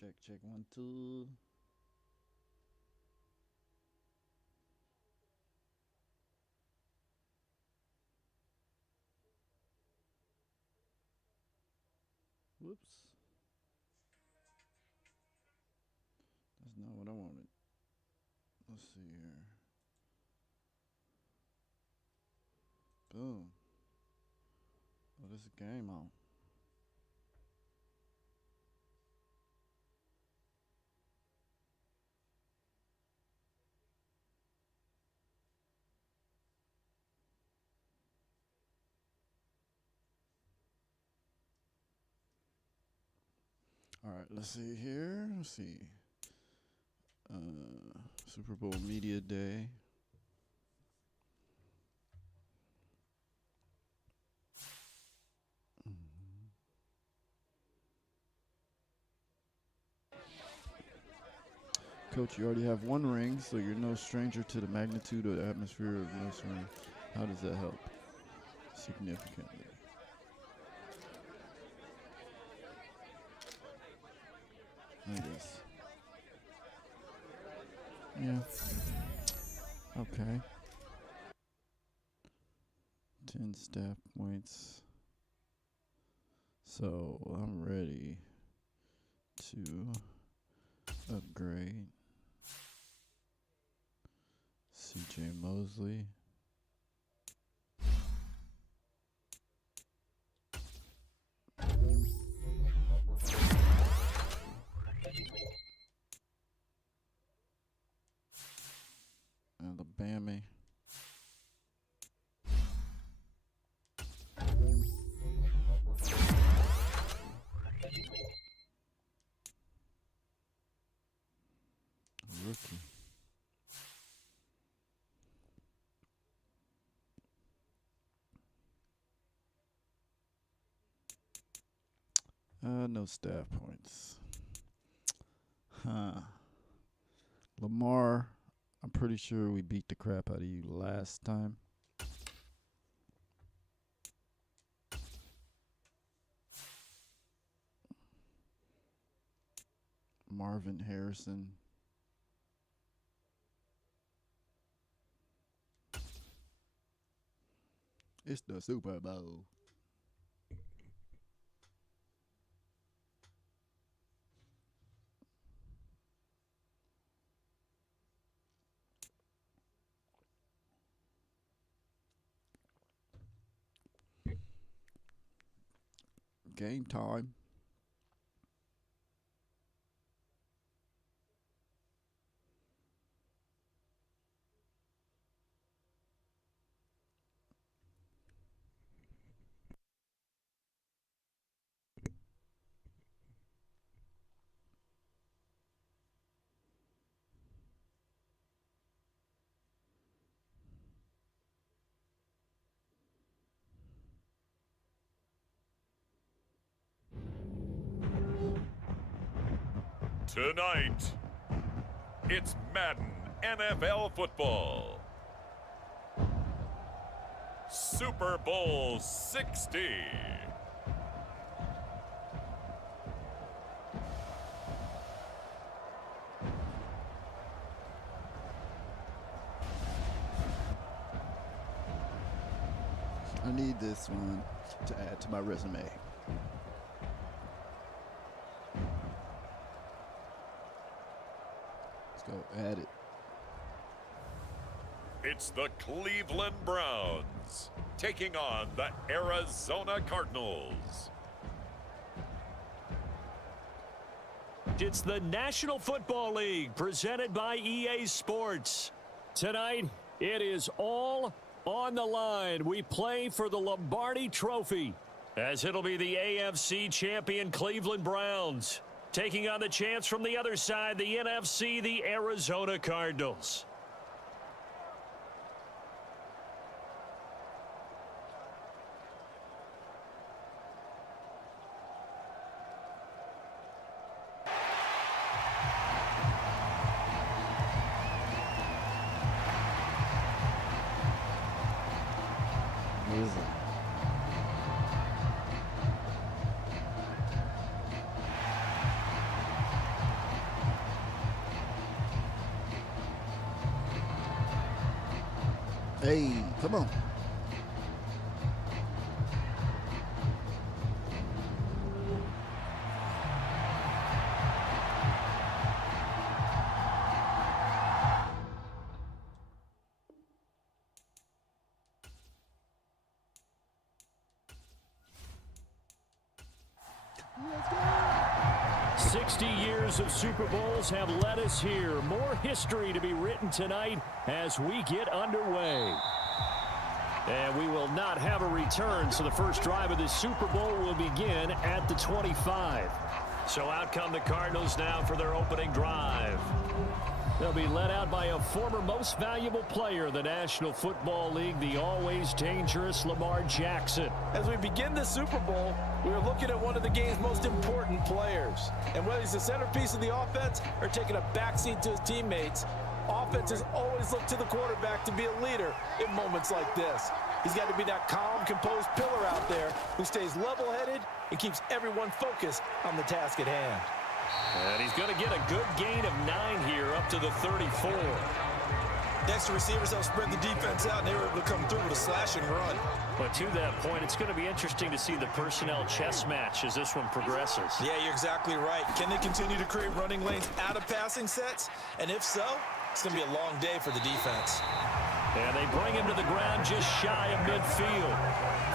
Check 1 2. Whoops. That's not what I wanted. Let's see here. Boom. Oh, this is game on. All right, let's see here. Let's see. Super Bowl Media Day. Coach, you already have 1 ring, so you're no stranger to the magnitude or the atmosphere of this ring. How does that help? Significantly. I guess. Yeah. Okay. 10 staff points. So I'm ready to upgrade CJ Mosley. Alabama. Rookie. No staff points. Lamar, I'm pretty sure we beat the crap out of you last time. Marvin Harrison. It's the Super Bowl. Game time. Tonight, it's Madden NFL football. Super Bowl 60. I need this one to add to my resume. Let's go add it. It's the Cleveland Browns taking on the Arizona Cardinals. It's the National Football League presented by EA Sports. Tonight, it is all on the line. We play for the Lombardi Trophy, as it'll be the AFC champion Cleveland Browns taking on the chance from the other side, the NFC, the Arizona Cardinals. Hey, come on. Let's go. 60 years of Super Bowls have led us here. More history to be written tonight as we get underway. And we will not have a return, so the first drive of this Super Bowl will begin at the 25. So out come the Cardinals now for their opening drive. They'll be led out by a former most valuable player in the National Football League, the always dangerous Lamar Jackson. As we begin the Super Bowl, we are looking at one of the game's most important players. And whether he's the centerpiece of the offense or taking a backseat to his teammates, offenses always look to the quarterback to be a leader in moments like this. He's got to be that calm, composed pillar out there who stays level-headed and keeps everyone focused on the task at hand. And he's going to get a good gain of 9 here up to the 34. The extra receivers help spread the defense out, and they were able to come through with a slash and run. But to that point, it's going to be interesting to see the personnel chess match as this one progresses. Yeah, you're exactly right. Can they continue to create running lanes out of passing sets? And if so, it's going to be a long day for the defense. And they bring him to the ground just shy of midfield.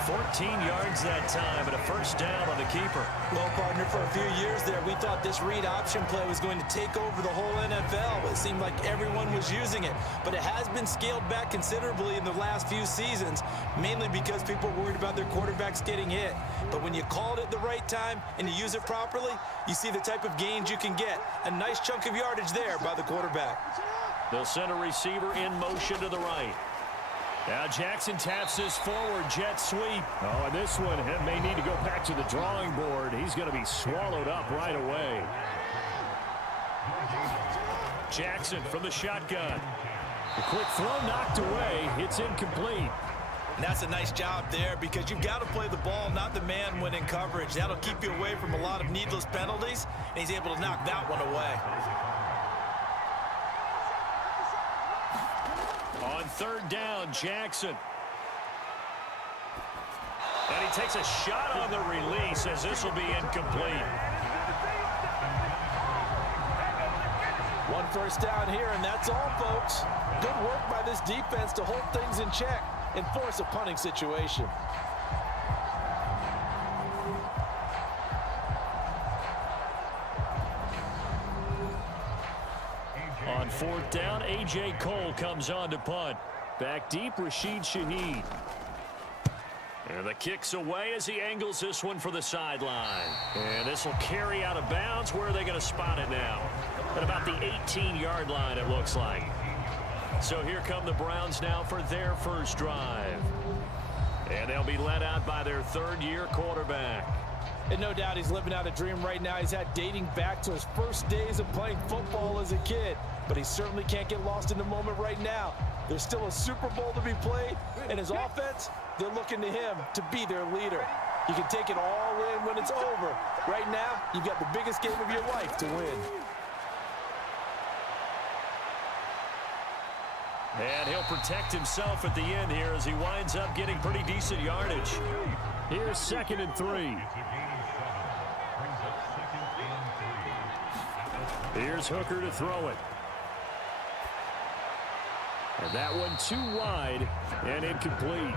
14 yards that time, and a first down on the keeper. Well, partner, for a few years there, we thought this read option play was going to take over the whole NFL. It seemed like everyone was using it, but it has been scaled back considerably in the last few seasons, mainly because people are worried about their quarterbacks getting hit. But when you call it at the right time and you use it properly, you see the type of gains you can get. A nice chunk of yardage there by the quarterback. They'll send a receiver in motion to the right. Now Jackson taps this forward jet sweep. Oh, and this one may need to go back to the drawing board. He's going to be swallowed up right away. Jackson from the shotgun. The quick throw knocked away. It's incomplete. And that's a nice job there because you've got to play the ball, not the man when in coverage. That'll keep you away from a lot of needless penalties, and he's able to knock that one away. On third down, Jackson. And he takes a shot on the release as this will be incomplete. One first down here, and that's all, folks. Good work by this defense to hold things in check and force a punting situation. On fourth down, A.J. Cole comes on to punt. Back deep, Rashid Shaheed. And the kick's away as he angles this one for the sideline. And this will carry out of bounds. Where are they going to spot it now? At about the 18-yard line, it looks like. So here come the Browns now for their first drive. And they'll be led out by their third-year quarterback. And no doubt he's living out a dream right now. He's had dating back to his first days of playing football as a kid. But he certainly can't get lost in the moment right now. There's still a Super Bowl to be played, and his offense, they're looking to him to be their leader. You can take it all in when it's over. Right now, you've got the biggest game of your life to win. And he'll protect himself at the end here as he winds up getting pretty decent yardage. Here's 2nd and 3. Here's Hooker to throw it. And that one too wide and incomplete.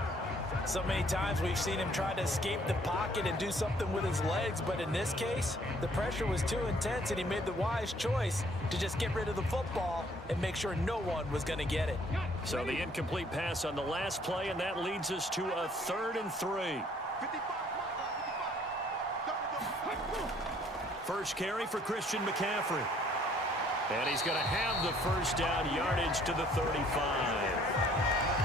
So many times we've seen him try to escape the pocket and do something with his legs, but in this case, the pressure was too intense and he made the wise choice to just get rid of the football and make sure no one was going to get it. So the incomplete pass on the last play, and that leads us to a 3rd and 3. First carry for Christian McCaffrey. And he's going to have the first down yardage to the 35.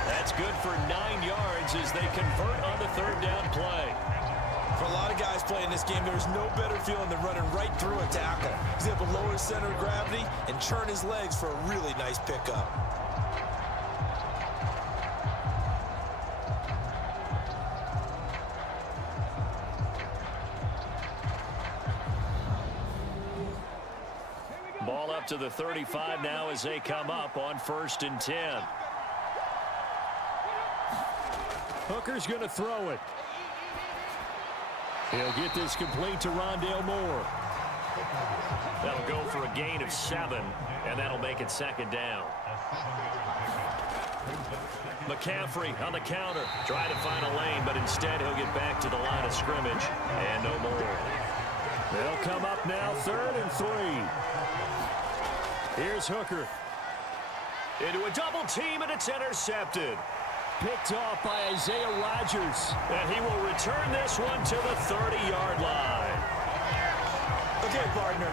That's good for 9 yards as they convert on the 3rd down play. For a lot of guys playing this game, there's no better feeling than running right through a tackle. He's able to lower his center of gravity and churn his legs for a really nice pickup. Ball up to the 35 now as they come up on 1st and 10. Hooker's going to throw it. He'll get this complete to Rondale Moore. That'll go for a gain of 7, and that'll make it second down. McCaffrey on the counter, trying to find a lane, but instead he'll get back to the line of scrimmage, and no more. They'll come up now, 3rd and 3. Here's Hooker. Into a double team, and it's intercepted. Picked off by Isaiah Rodgers, and he will return this one to the 30-yard line. Okay, partner,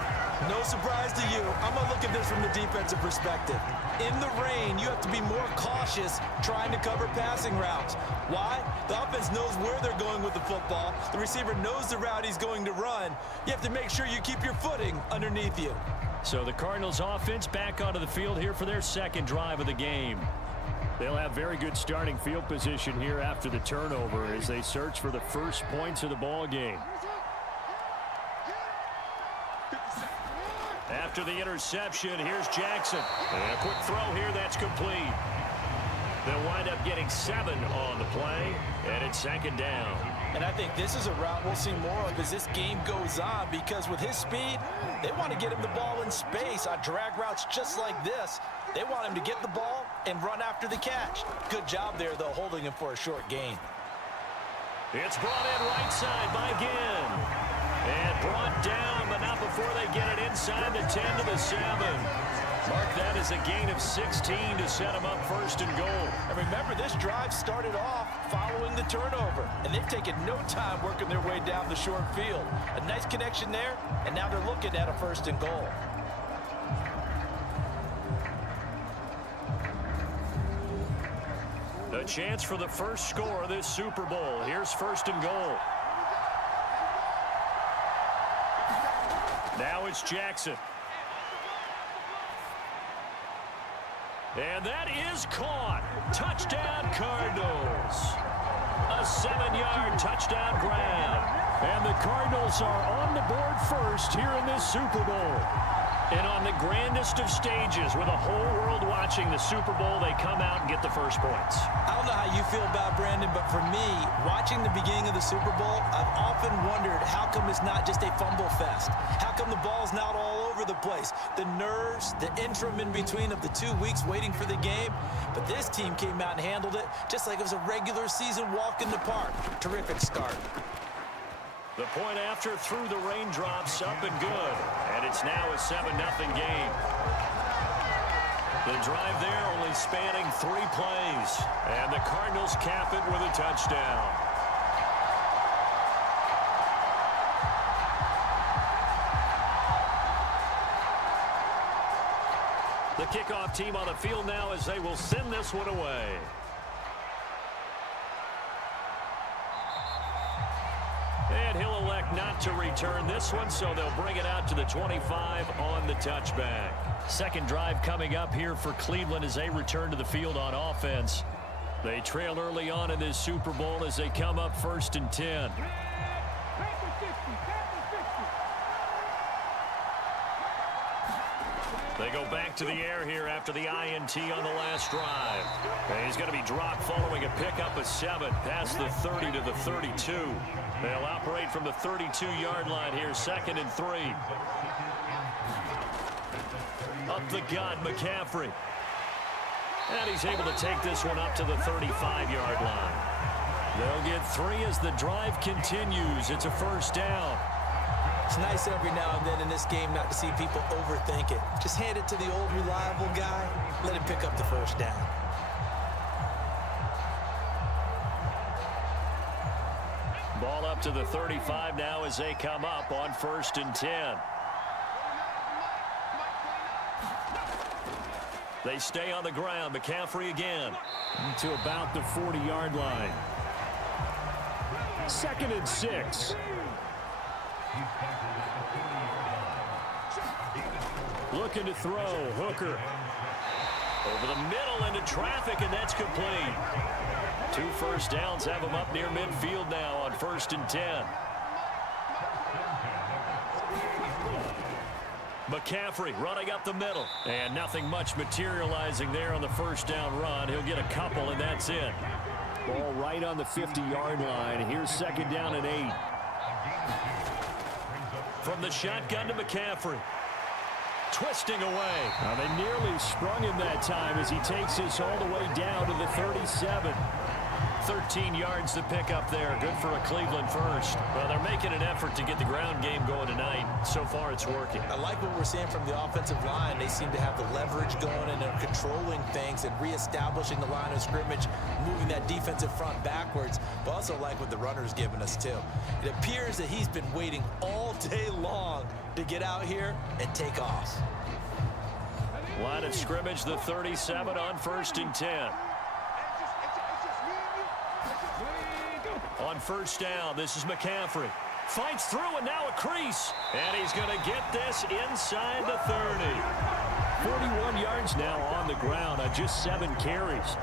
no surprise to you. I'm going to look at this from the defensive perspective. In the rain, you have to be more cautious trying to cover passing routes. Why? The offense knows where they're going with the football. The receiver knows the route he's going to run. You have to make sure you keep your footing underneath you. So the Cardinals offense back onto the field here for their second drive of the game. They'll have very good starting field position here after the turnover as they search for the first points of the ball game. After the interception, here's Jackson. And a quick throw here, that's complete. They'll wind up getting 7 on the play, and it's second down. And I think this is a route we'll see more of as this game goes on, because with his speed, they want to get him the ball in space on drag routes just like this. They want him to get the ball and run after the catch. Good job there, though, holding him for a short gain. It's brought in right side by Ginn. And brought down, but not before they get it inside the 10 to the 7. Mark that as a gain of 16 to set them up 1st and goal. And remember, this drive started off following the turnover, and they've taken no time working their way down the short field. A nice connection there, and now they're looking at a 1st and goal. A chance for the first score of this Super Bowl. Here's 1st and goal. Now it's Jackson. And that is caught. Touchdown, Cardinals. A 7-yard touchdown grab. And the Cardinals are on the board first here in this Super Bowl. And on the grandest of stages, with the whole world watching the Super Bowl, they come out and get the first points. I don't know how you feel about Brandon, but for me, watching the beginning of the Super Bowl, I've often wondered how come it's not just a fumble fest? How come the ball's not all over the place? The nerves, the interim in between of the 2 weeks waiting for the game. But this team came out and handled it just like it was a regular season walk in the park. Terrific start. The point after through the raindrops, up and good. And it's now a 7-0 game. The drive there only spanning 3 plays. And the Cardinals cap it with a touchdown. The kickoff team on the field now as they will send this one away. And he'll elect not to return this one, so they'll bring it out to the 25 on the touchback. Second drive coming up here for Cleveland as they return to the field on offense. They trail early on in this Super Bowl as they come up 1st and 10. They go back to the air here after the INT on the last drive. And he's going to be dropped following a pickup of 7 past the 30 to the 32. They'll operate from the 32-yard line here, 2nd and 3. Up the gut, McCaffrey. And he's able to take this one up to the 35-yard line. They'll get 3 as the drive continues. It's a 1st down. It's nice every now and then in this game not to see people overthink it. Just hand it to the old reliable guy. Let him pick up the 1st down. Ball up to the 35 now as they come up on 1st and 10. They stay on the ground. McCaffrey again. To about the 40-yard line. 2nd and 6. Looking to throw. Hooker. Over the middle into traffic, and that's complete. 2 first downs have him up near midfield now on 1st and 10. McCaffrey running up the middle. And nothing much materializing there on the 1st down run. He'll get a couple, and that's it. Ball right on the 50-yard line. Here's 2nd down and 8. From the shotgun to McCaffrey. Twisting away. Now they nearly sprung him that time as he takes this all the way down to the 37. 13 yards to pick up there. Good for a Cleveland first. Well, they're making an effort to get the ground game going tonight. So far, it's working. I like what we're seeing from the offensive line. They seem to have the leverage going and they're controlling things and reestablishing the line of scrimmage, moving that defensive front backwards. But also like what the runner's giving us, too. It appears that he's been waiting all day long to get out here and take off. Line of scrimmage, the 37 on 1st and 10. On 1st down, this is McCaffrey. Fights through and now a crease. And he's going to get this inside the 30. 41 yards now on the ground on just 7 carries.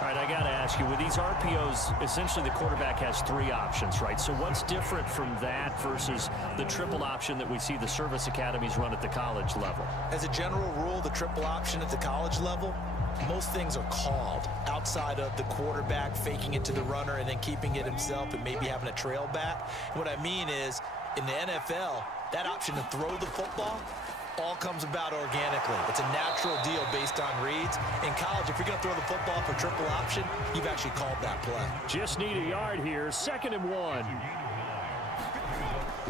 All right, I got to ask you, with these RPOs, essentially the quarterback has 3 options, right? So what's different from that versus the triple option that we see the service academies run at the college level? As a general rule, the triple option at the college level, most things are called outside of the quarterback faking it to the runner and then keeping it himself and maybe having a trail back. What I mean is, in the NFL, that option to throw the football all comes about organically. It's a natural deal based on reads. In college, if you're going to throw the football for triple option, you've actually called that play. Just need a yard here. 2nd and 1.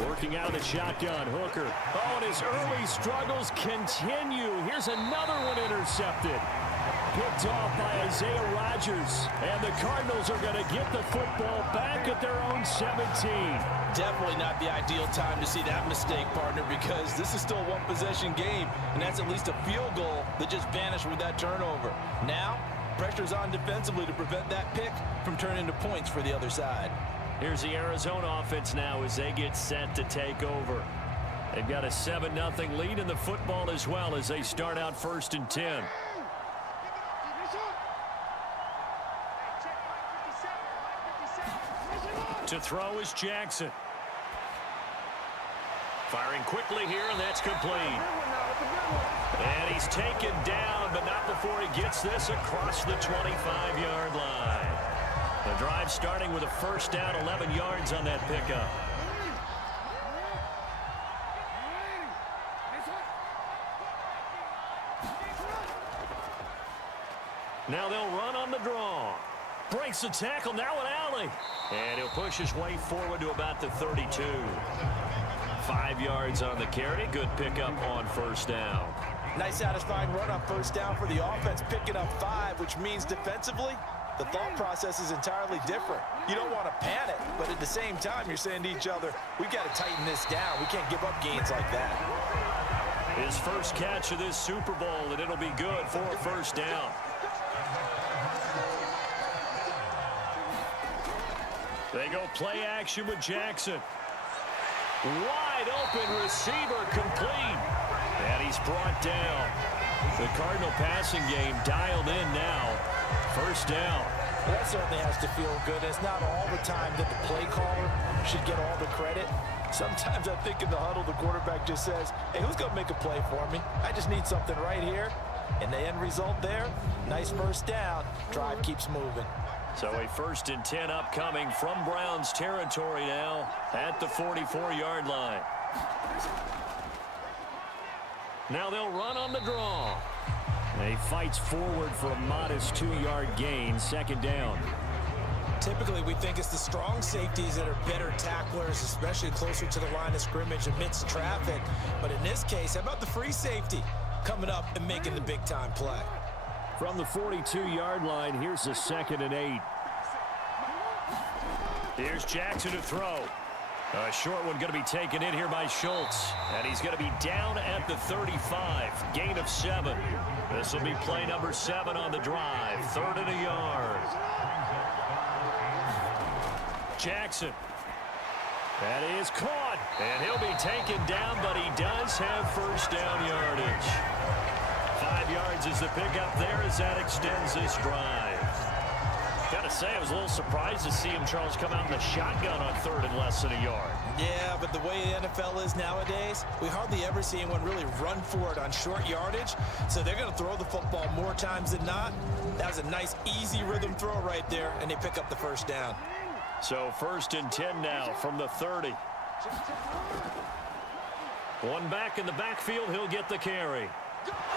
Working out of the shotgun, Hooker. Oh, and his early struggles continue. Here's another one intercepted. Picked off by Isaiah Rodgers. And the Cardinals are going to get the football back at their own 17. Definitely not the ideal time to see that mistake, partner, because this is still a one-possession game, and that's at least a field goal that just vanished with that turnover. Now, pressure's on defensively to prevent that pick from turning into points for the other side. Here's the Arizona offense now as they get set to take over. They've got a 7-0 lead in the football as well as they start out 1st and 10. To throw is Jackson. Firing quickly here, and that's complete. And he's taken down, but not before he gets this across the 25-yard line. The drive starting with a 1st down, 11 yards on that pickup. Now they'll run on the draw. Breaks the tackle, now an alley. And he'll push his way forward to about the 32. 5 yards on the carry. Good pickup on 1st down. Nice satisfying run on 1st down for the offense, picking up 5, which means defensively, the thought process is entirely different. You don't want to panic, but at the same time, you're saying to each other, we've got to tighten this down. We can't give up gains like that. His first catch of this Super Bowl, and it'll be good for a 1st down. They go play action with Jackson. Wide open receiver complete. And he's brought down. The Cardinal passing game dialed in now. 1st down. Well, that certainly has to feel good. It's not all the time that the play caller should get all the credit. Sometimes I think in the huddle, the quarterback just says, hey, who's going to make a play for me? I just need something right here. And the end result there, nice 1st down. Drive keeps moving. So a 1st and 10 upcoming from Browns territory now at the 44-yard line. Now they'll run on the draw. He fights forward for a modest 2-yard gain, 2nd down. Typically, we think it's the strong safeties that are better tacklers, especially closer to the line of scrimmage amidst traffic. But in this case, how about the free safety coming up and making the big-time play? From the 42-yard line, here's a 2nd and 8. Here's Jackson to throw. A short one going to be taken in here by Schultz. And he's going to be down at the 35. Gain of 7. This will be play number 7 on the drive. 3rd and a yard. Jackson. That is caught. And he'll be taken down, but he does have 1st down yardage. 5 yards is the pickup there as that extends this drive. Gotta say, I was a little surprised to see him, Charles, come out in the shotgun on third and less than a yard. Yeah, but the way the NFL is nowadays, we hardly ever see anyone really run for it on short yardage. So they're going to throw the football more times than not. That was a nice, easy rhythm throw right there, and they pick up the first down. So 1st and 10 now from the 30. One back in the backfield, he'll get the carry.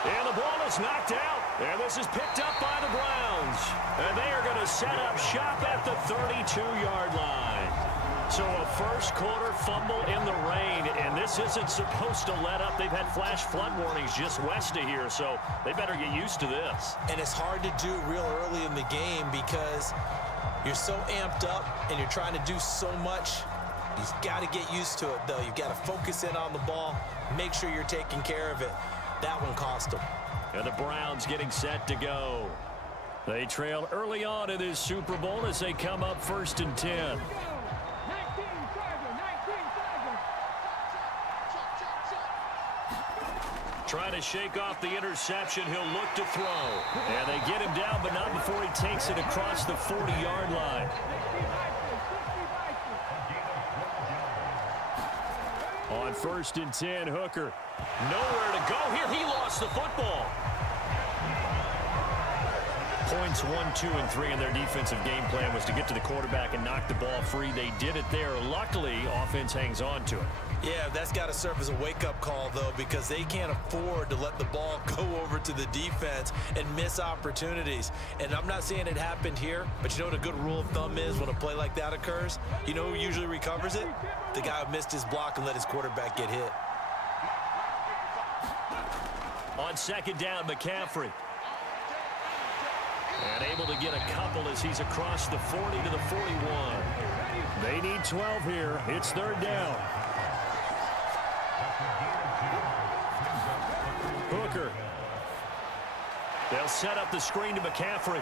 And the ball is knocked out. And this is picked up by the Browns. And they are going to set up shop at the 32-yard line. So a first quarter fumble in the rain, and this isn't supposed to let up. They've had flash flood warnings just west of here, so they better get used to this. And it's hard to do real early in the game because you're so amped up and you're trying to do so much. You've got to get used to it, though. You've got to focus in on the ball, make sure you're taking care of it. That one cost them. And the Browns getting set to go. They trail early on in this Super Bowl as they come up 1st and 10. Trying to shake off the interception. He'll look to throw. And they get him down, but not before he takes it across the 40-yard line. On 1st and 10, Hooker. Nowhere to go here. He lost the football. Points 1, 2, and 3 in their defensive game plan was to get to the quarterback and knock the ball free. They did it there. Luckily, offense hangs on to it. Yeah, that's got to serve as a wake-up call, though, because they can't afford to let the ball go over to the defense and miss opportunities. And I'm not saying it happened here, but you know what a good rule of thumb is when a play like that occurs? You know who usually recovers it? The guy who missed his block and let his quarterback get hit. On 2nd down, McCaffrey. And able to get a couple as he's across the 40 to the 41. They need 12 here. It's 3rd down. Hooker. They'll set up the screen to McCaffrey.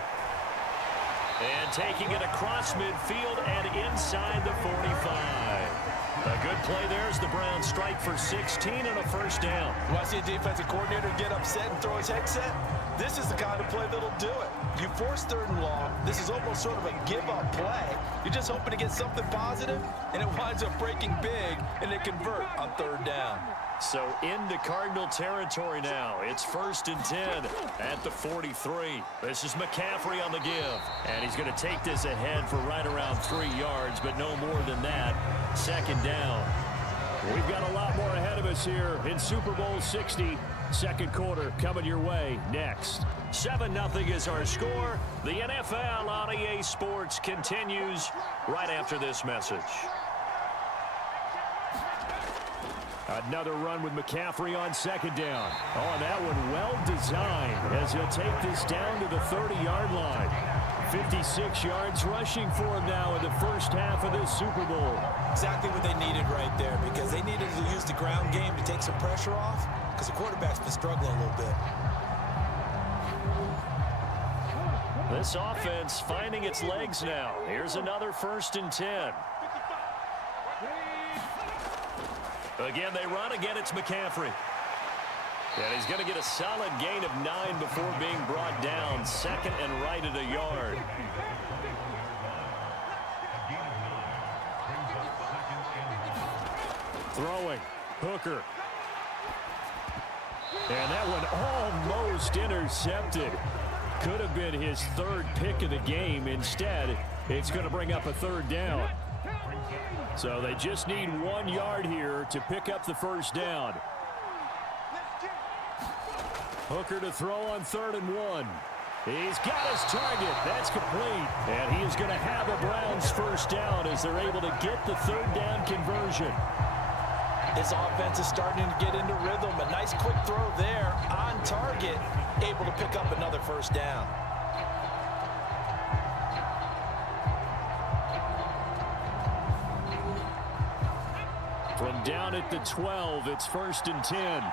And taking it across midfield and inside the 45. A good play there as the Browns strike for 16 and a 1st down. You want to see a defensive coordinator get upset and throw his headset? This is the kind of play that'll do it. You force 3rd and long. This is almost sort of a give-up play. You're just hoping to get something positive, and it winds up breaking big, and they convert on 3rd down. So into Cardinal territory now. It's 1st and 10 at the 43. This is McCaffrey on the give. And he's going to take this ahead for right around 3 yards, but no more than that. 2nd down. We've got a lot more ahead of us here in Super Bowl 60. 2nd quarter coming your way next. 7-0 is our score. The NFL on EA Sports continues right after this message. Another run with McCaffrey on 2nd down. Oh, that one well designed as he'll take this down to the 30-yard line. 56 yards rushing for him now in the first half of this Super Bowl. Exactly what they needed right there, because they needed to use the ground game to take some pressure off, because the quarterback's been struggling a little bit. This offense finding its legs now. Here's another 1st and 10. Again, they run. Again, it's McCaffrey. And he's going to get a solid gain of 9 before being brought down. 2nd and right at a yard. Throwing. Hooker. And that one almost intercepted. Could have been his 3rd pick of the game. Instead, it's going to bring up a 3rd down. So they just need 1 yard here to pick up the 1st down. Hooker to throw on 3rd and 1. He's got his target. That's complete. And he is going to have a Browns 1st down as they're able to get the 3rd down conversion. This offense is starting to get into rhythm. A nice quick throw there on target, able to pick up another 1st down. From down at the 12, it's 1st and 10.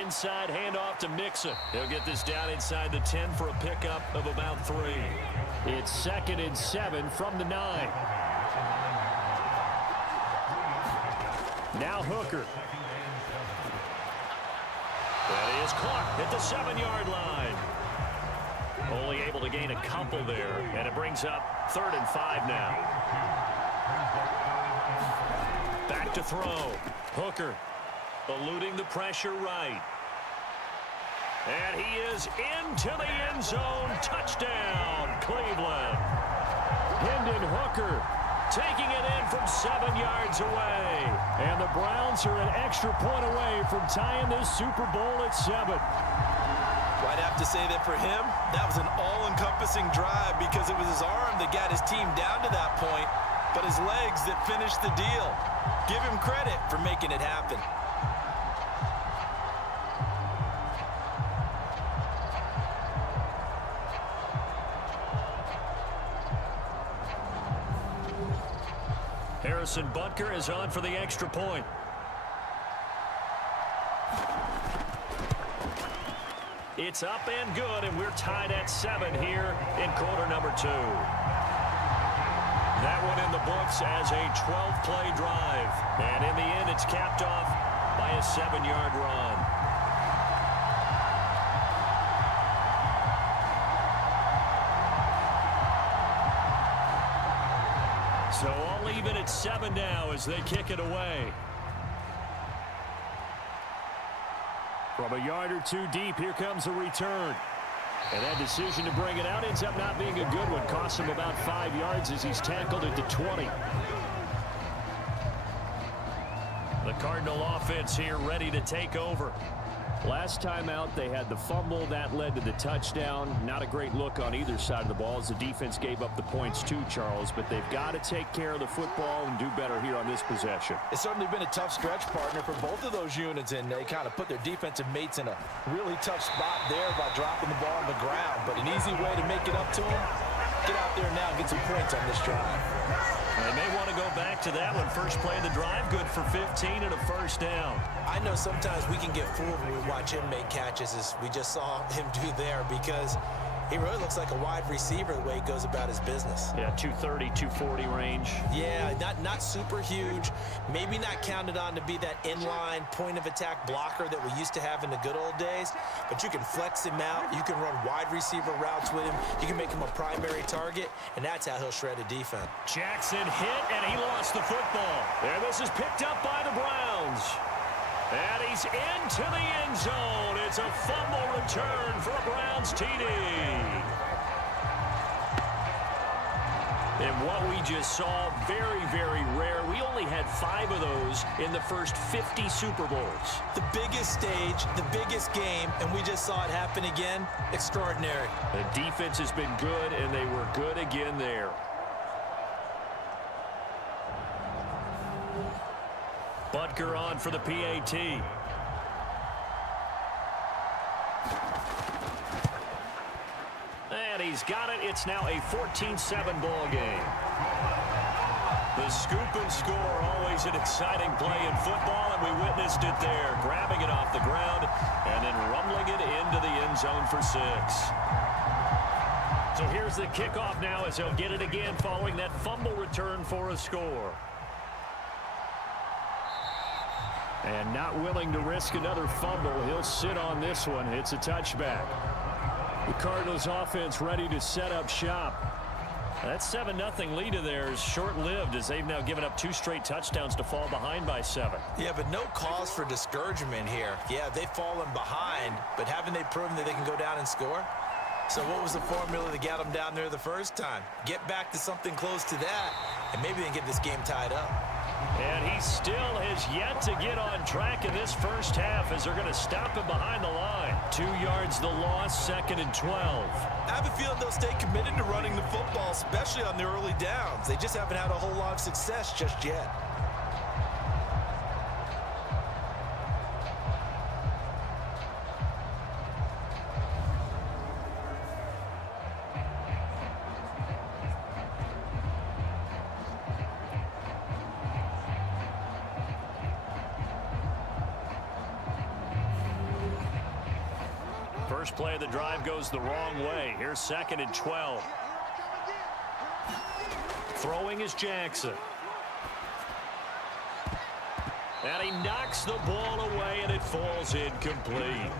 Inside handoff to Mixon. He'll get this down inside the 10 for a pickup of about 3. It's 2nd and 7 from the 9. Now Hooker. That is caught at the 7-yard line. Only able to gain a couple there, and it brings up 3rd and 5 now. Back to throw. Hooker eluding the pressure right. And he is into the end zone. Touchdown, Cleveland. Hendon Hooker taking it in from 7 yards away. And the Browns are an extra point away from tying this Super Bowl at 7. I'd have to say that for him, that was an all-encompassing drive because it was his arm that got his team down to that point, but his legs that finished the deal. Give him credit for making it happen. Harrison Butker is on for the extra point. It's up and good, and we're tied at 7 here in quarter number 2. That one in the books as a 12-play drive. And in the end, it's capped off by a 7-yard run. So all even at 7 now as they kick it away. From a yard or two deep, here comes a return. And that decision to bring it out ends up not being a good one. Costs him about 5 yards as he's tackled at the 20. The Cardinal offense here ready to take over. Last time out, they had the fumble. That led to the touchdown. Not a great look on either side of the ball as the defense gave up the points too, Charles. But they've got to take care of the football and do better here on this possession. It's certainly been a tough stretch, partner, for both of those units, and they kind of put their defensive mates in a really tough spot there by dropping the ball on the ground. But an easy way to make it up to them, get out there now and get some points on this drive. They may want to go back to that one. First play of the drive, good for 15 and a first down. I know sometimes we can get fooled when we watch him make catches, as we just saw him do there, because he really looks like a wide receiver the way he goes about his business. Yeah, 230, 240 range. Yeah, not super huge. Maybe not counted on to be that inline point-of-attack blocker that we used to have in the good old days, but you can flex him out. You can run wide receiver routes with him. You can make him a primary target, and that's how he'll shred a defense. Jackson hit, and he lost the football. And this is picked up by the Browns. And he's into the end zone. It's a fumble return for a Browns TD. And what we just saw, very, very rare. We only had 5 of those in the first 50 Super Bowls. The biggest stage, the biggest game, and we just saw it happen again. Extraordinary. The defense has been good, and they were good again there. Butker on for the PAT. And he's got it. It's now a 14-7 ball game. The scoop and score, always an exciting play in football, and we witnessed it there. Grabbing it off the ground and then rumbling it into the end zone for 6. So here's the kickoff now as he'll get it again following that fumble return for a score. And not willing to risk another fumble. He'll sit on this one. It's a touchback. The Cardinals offense ready to set up shop. That 7-0 lead of theirs short-lived as they've now given up 2 straight touchdowns to fall behind by 7. Yeah, but no cause for discouragement here. Yeah, they've fallen behind, but haven't they proven that they can go down and score? So what was the formula that got them down there the first time? Get back to something close to that, and maybe they can get this game tied up. And he still has yet to get on track in this first half as they're going to stop him behind the line. 2 yards the loss, 2nd and 12. I have a feeling they'll stay committed to running the football, especially on the early downs. They just haven't had a whole lot of success just yet. First play of the drive goes the wrong way. Here's 2nd and 12. Throwing is Jackson. And he knocks the ball away, and it falls incomplete.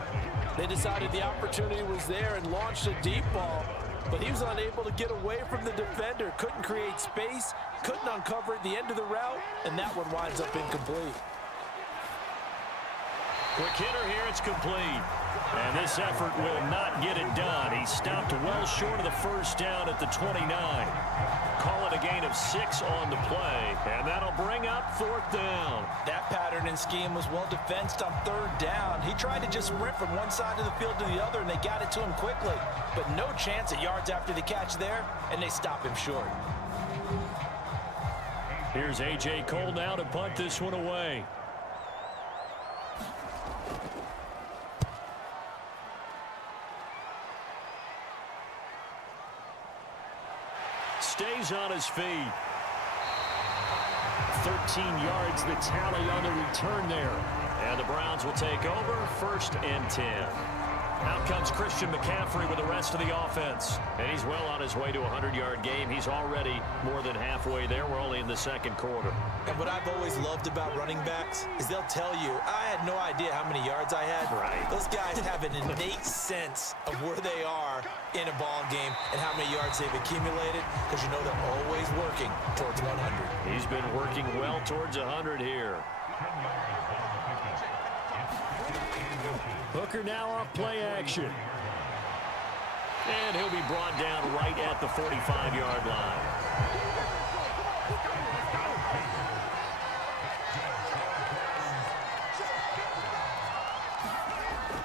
They decided the opportunity was there and launched a deep ball, but he was unable to get away from the defender, couldn't create space, couldn't uncover at the end of the route, and that one winds up incomplete. Quick hitter here, it's complete. And this effort will not get it done. He stopped well short of the first down at the 29. Call it a gain of 6 on the play, and that'll bring up 4th down. That pattern and scheme was well defensed on 3rd down. He tried to just sprint from one side of the field to the other, and they got it to him quickly. But no chance at yards after the catch there, and they stop him short. Here's A.J. Cole now to punt this one away. Stays on his feet. 13 yards the tally on the return there. And the Browns will take over 1st and 10. Out comes Christian McCaffrey with the rest of the offense. And he's well on his way to a 100-yard game. He's already more than halfway there. We're only in the 2nd quarter. And what I've always loved about running backs is they'll tell you, I had no idea how many yards I had. Right. Those guys have an innate sense of where they are in a ball game and how many yards they've accumulated, because you know they're always working towards 100. He's been working well towards 100 here. Hooker now off play action. And he'll be brought down right at the 45-yard line.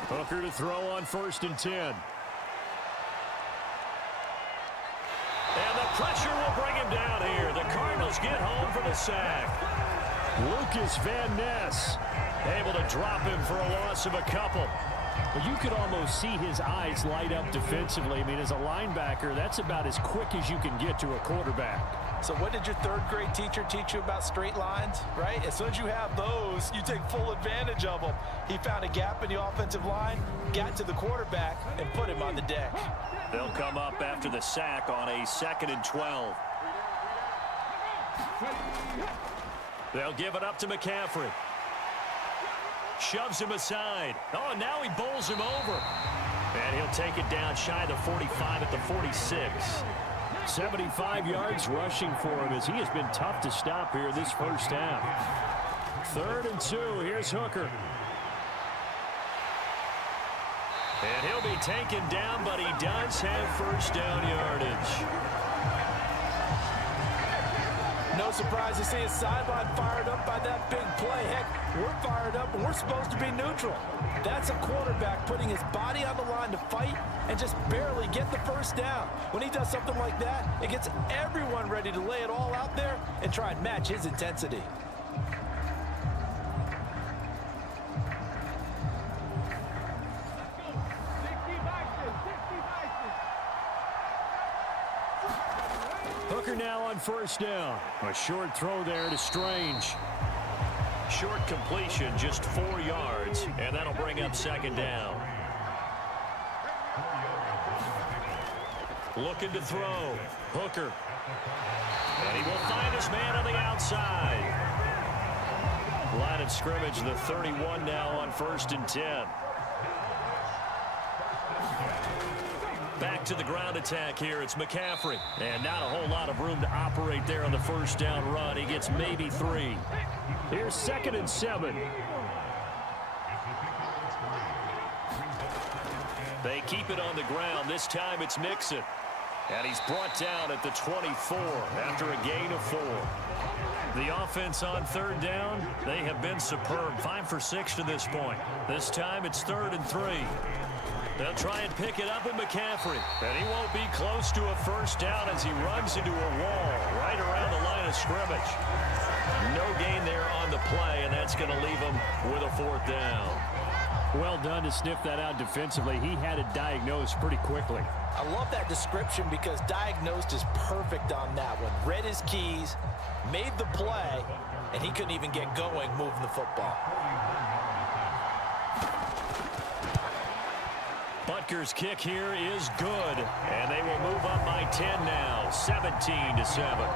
Hooker to throw on 1st and 10. And the pressure will bring him down here. The Cardinals get home for the sack. Lucas Van Ness able to drop him for a loss of a couple. Well, you could almost see his eyes light up defensively. I mean, as a linebacker, that's about as quick as you can get to a quarterback. So what did your 3rd grade teacher teach you about straight lines, right? As soon as you have those, you take full advantage of them. He found a gap in the offensive line, got to the quarterback, and put him on the deck. They'll come up after the sack on a 2nd and 12. They'll give it up to McCaffrey. Shoves him aside. Oh, and now he bowls him over. And he'll take it down shy of the 45 at the 46. 75 yards rushing for him, as he has been tough to stop here this first half. 3rd and 2. Here's Hooker. And he'll be taken down, but he does have 1st down yardage. No surprise to see his sideline fired up by that big play. Heck, we're fired up, and we're supposed to be neutral. That's a quarterback putting his body on the line to fight and just barely get the 1st down. When he does something like that, it gets everyone ready to lay it all out there and try and match his intensity. Hooker now on 1st down. A short throw there to Strange. Short completion, just 4 yards, and that'll bring up 2nd down. Looking to throw. Hooker. And he will find his man on the outside. Line of scrimmage, the 31 now on 1st and 10. Back to the ground attack here. It's McCaffrey. And not a whole lot of room to operate there on the 1st down run. He gets maybe 3. Here's 2nd and 7. They keep it on the ground. This time it's Mixon. And he's brought down at the 24 after a gain of 4. The offense on 3rd down, they have been superb. 5 for 6 to this point. This time it's 3rd and 3. They'll try and pick it up with McCaffrey. And he won't be close to a 1st down as he runs into a wall right around the line of scrimmage. No gain there on the play, and that's going to leave him with a 4th down. Well done to sniff that out defensively. He had it diagnosed pretty quickly. I love that description because diagnosed is perfect on that one. Read his keys, made the play, and he couldn't even get going moving the football. Butker's kick here is good, and they will move up by 10 now, 17-7.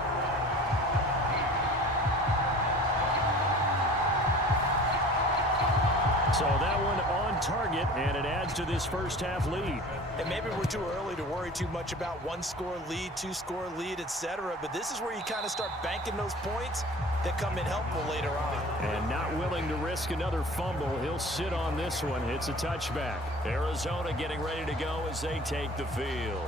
So that one on target, and it adds to this first half lead. And maybe we're too early to worry too much about one-score lead, two-score lead, etc. But this is where you kind of start banking those points that come in helpful later on. And not willing to risk another fumble. He'll sit on this one. It's a touchback. Arizona getting ready to go as they take the field.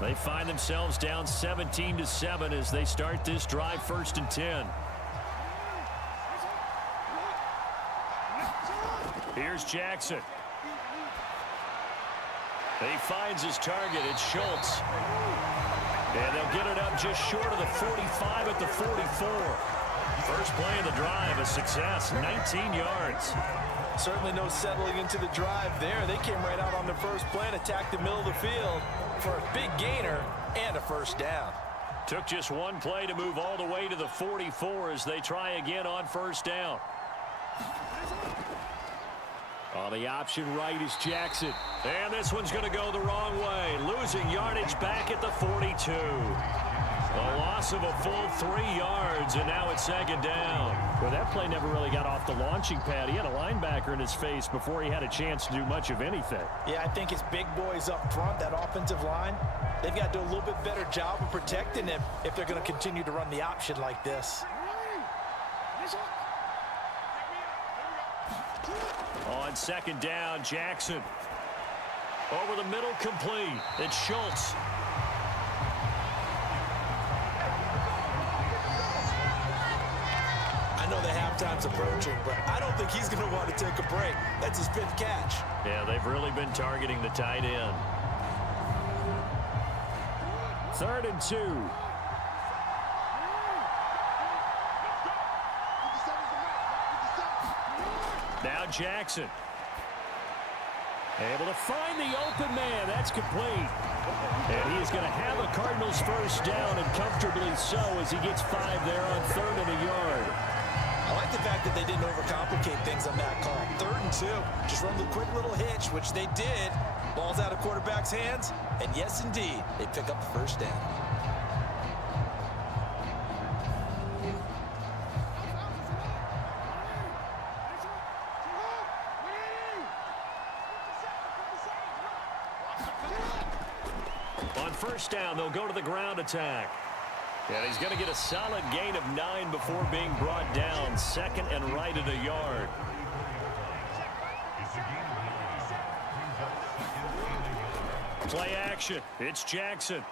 They find themselves down 17-7 as they start this drive, 1st and 10. Here's Jackson. He finds his target. It's Schultz. And they'll get it up just short of the 45 at the 44. First play of the drive, a success, 19 yards. Certainly no settling into the drive there. They came right out on the first play and attacked the middle of the field for a big gainer and a first down. Took just one play to move all the way to the 44 as they try again on first down. On the option right is Jackson. And this one's going to go the wrong way. Losing yardage back at the 42. A loss of a full 3 yards, and now it's 2nd down. Well, that play never really got off the launching pad. He had a linebacker in his face before he had a chance to do much of anything. Yeah, I think his big boys up front, that offensive line, they've got to do a little bit better job of protecting him if they're going to continue to run the option like this. On 2nd down, Jackson. Over the middle, complete. It's Schultz. I know the halftime's approaching, but I don't think he's going to want to take a break. That's his 5th catch. Yeah, they've really been targeting the tight end. 3rd and 2. Now Jackson. Able to find the open man. That's complete. And he is going to have a Cardinals first down, and comfortably so, as he gets 5 there on 3rd and a yard. I like the fact that they didn't overcomplicate things on that call. 3rd and 2. Just run the quick little hitch, which they did. Ball's out of quarterback's hands. And yes, indeed, they pick up the first down. On first down, they'll go to the ground attack. And he's going to get a solid gain of 9 before being brought down. 2nd and right at a yard. Play action. It's Jackson.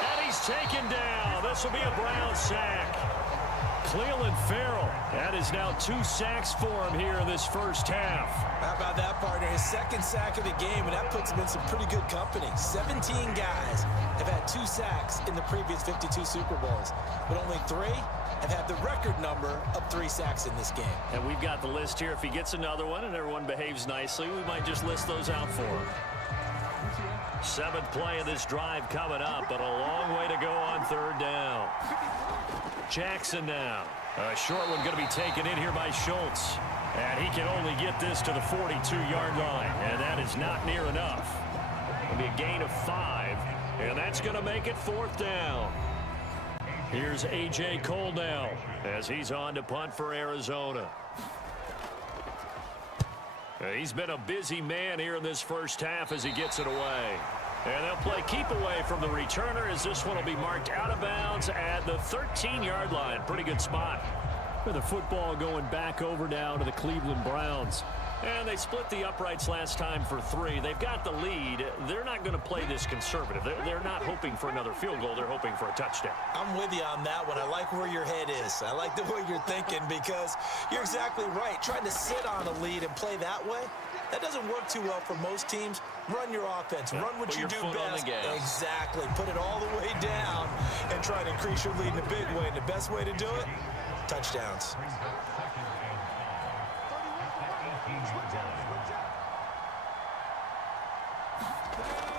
And he's taken down. This will be a Brown sack. Cleveland Farrell. That is now 2 sacks for him here in this first half. How about that, partner? His 2nd sack of the game, and that puts him in some pretty good company. 17 guys have had 2 sacks in the previous 52 Super Bowls, but only 3 have had the record number of 3 sacks in this game. And we've got the list here. If he gets another one and everyone behaves nicely, we might just list those out for him. 7th play of this drive coming up, but a long way to go on 3rd down. Jackson now. A short one going to be taken in here by Schultz. And he can only get this to the 42-yard line, and that is not near enough. It'll be a gain of 5, and that's going to make it 4th down. Here's A.J. Coldell as he's on to punt for Arizona. He's been a busy man here in this first half as he gets it away. And they'll play keep away from the returner as this one will be marked out of bounds at the 13-yard line. Pretty good spot. With the football going back over now to the Cleveland Browns. And they split the uprights last time for 3. They've got the lead. They're not going to play this conservative. They're not hoping for another field goal. They're hoping for a touchdown. I'm with you on that one. I like where your head is. I like the way you're thinking because you're exactly right. Trying to sit on a lead and play that way, that doesn't work too well for most teams. Run your offense. Run what you do best. Exactly. Put it all the way down and try to increase your lead in a big way. And the best way to do it, touchdowns.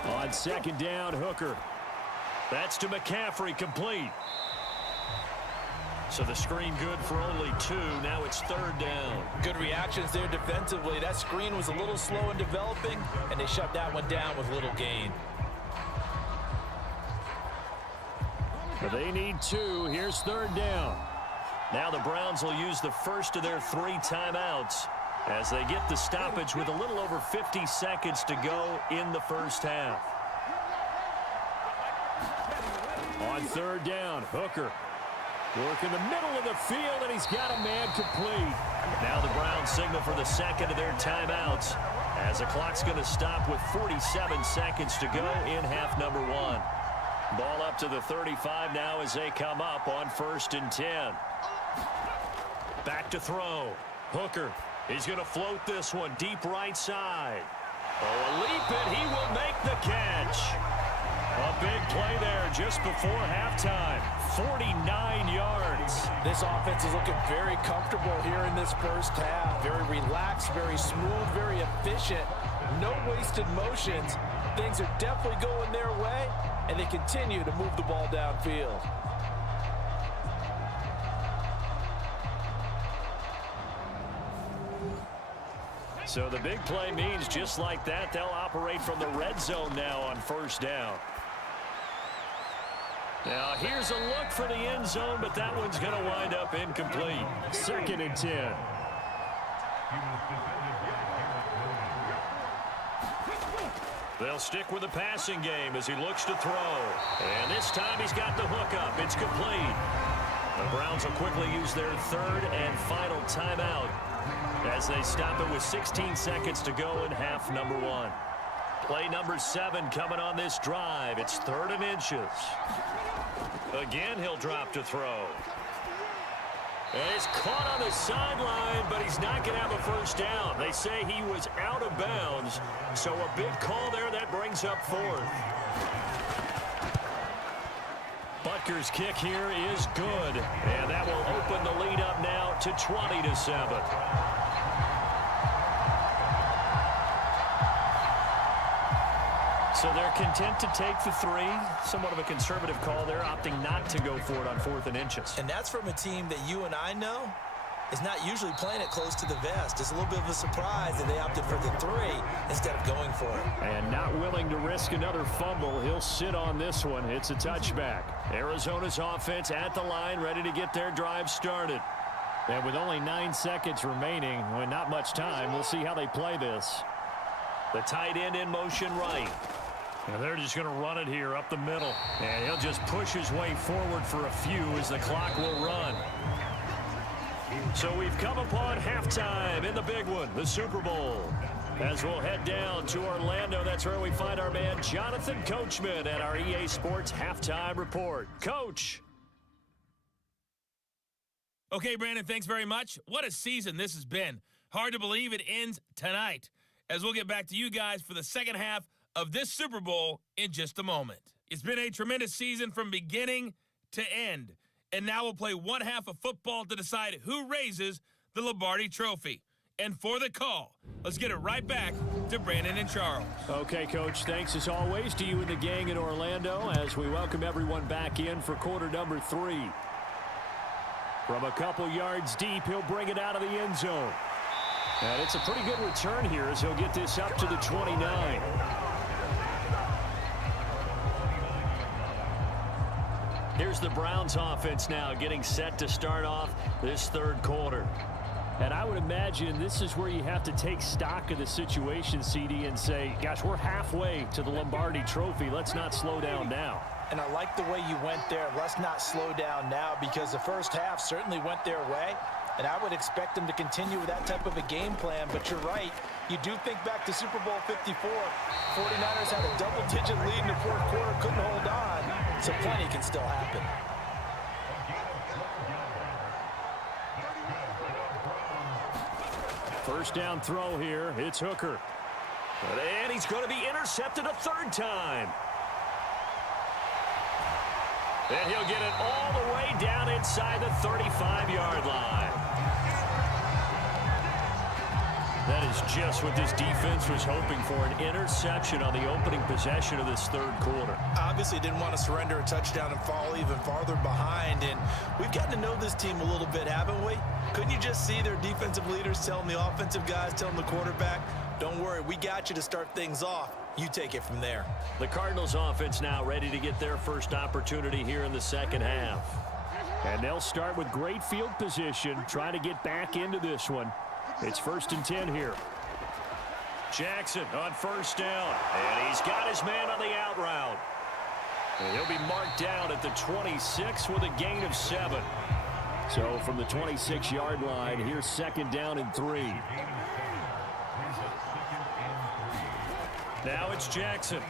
On 2nd down, Hooker. That's to McCaffrey, complete. So the screen good for only 2. Now it's 3rd down. Good reactions there defensively. That screen was a little slow in developing, and they shut that one down with little gain. But they need 2. Here's 3rd down. Now Now the Browns will use the first of their 3 timeouts as they get the stoppage with a little over 50 seconds to go in the first half. On 3rd down, Hooker. Work in the middle of the field, and he's got a man complete. Now the Browns signal for the second of their timeouts as the clock's going to stop with 47 seconds to go in half number 1. Ball up to the 35 now as they come up on 1st and 10. Back to throw. Hooker. He's going to float this one deep right side. Oh, a leap, and he will make the catch. A big play there just before halftime. 49 yards. This offense is looking very comfortable here in this first half. Very relaxed, very smooth, very efficient. No wasted motions. Things are definitely going their way, and they continue to move the ball downfield. So the big play means just like that, they'll operate from the red zone now on 1st down. Now here's a look for the end zone, but that one's going to wind up incomplete. 2nd and 10. They'll stick with the passing game as he looks to throw. And this time he's got the hook up. It's complete. The Browns will quickly use their 3rd and final timeout as they stop it with 16 seconds to go in half number 1. Play number 7 coming on this drive. It's 3rd and inches. Again, he'll drop to throw. And he's caught on the sideline, but he's not going to have a first down. They say he was out of bounds, so a big call there that brings up 4th. Butker's kick here is good, and that will open the lead up now to 20-7. So they're content to take the 3. Somewhat of a conservative call there, opting not to go for it on 4th and inches. And that's from a team that you and I know is not usually playing it close to the vest. It's a little bit of a surprise that they opted for the 3 instead of going for it. And not willing to risk another fumble. He'll sit on this one. It's a touchback. Arizona's offense at the line, ready to get their drive started. And with only 9 seconds remaining, well, not much time, we'll see how they play this. The tight end in motion right. And they're just going to run it here up the middle. And he'll just push his way forward for a few as the clock will run. So we've come upon halftime in the big one, the Super Bowl. As we'll head down to Orlando, that's where we find our man Jonathan Coachman at our EA Sports Halftime Report. Coach. Okay, Brandon, thanks very much. What a season this has been. Hard to believe it ends tonight, as we'll get back to you guys for the second half of this Super Bowl in just a moment. It's been a tremendous season from beginning to end, and now we'll play one half of football to decide who raises the Lombardi Trophy. And for the call, let's get it right back to Brandon and Charles. Okay, Coach, thanks as always to you and the gang in Orlando as we welcome everyone back in for quarter number 3. From a couple yards deep, he'll bring it out of the end zone. And it's a pretty good return here as he'll get this up to the 29. Here's the Browns offense now getting set to start off this third quarter. And I would imagine this is where you have to take stock of the situation, CD, and say, gosh, we're halfway to the Lombardi Trophy. Let's not slow down now. And I like the way you went there. Let's not slow down now, because the first half certainly went their way. And I would expect them to continue with that type of a game plan. But you're right. You do think back to Super Bowl 54. 49ers had a double-digit lead in the fourth quarter, couldn't hold on. So plenty can still happen. First down throw here. It's Hooker. And he's going to be intercepted a third time. And he'll get it all the way down inside the 35-yard line. That is just what this defense was hoping for, an interception on the opening possession of this third quarter. Obviously didn't want to surrender a touchdown and fall even farther behind. And we've gotten to know this team a little bit, haven't we? Couldn't you just see their defensive leaders telling the offensive guys, telling the quarterback, don't worry, we got you to start things off. You take it from there. The Cardinals offense now ready to get their first opportunity here in the second half. And they'll start with great field position, trying to get back into this one. It's 1st and 10 here. Jackson on 1st down. And he's got his man on the out route. And he'll be marked down at the 26 with a gain of 7. So from the 26-yard line, here's 2nd down and 3. Now it's Jackson.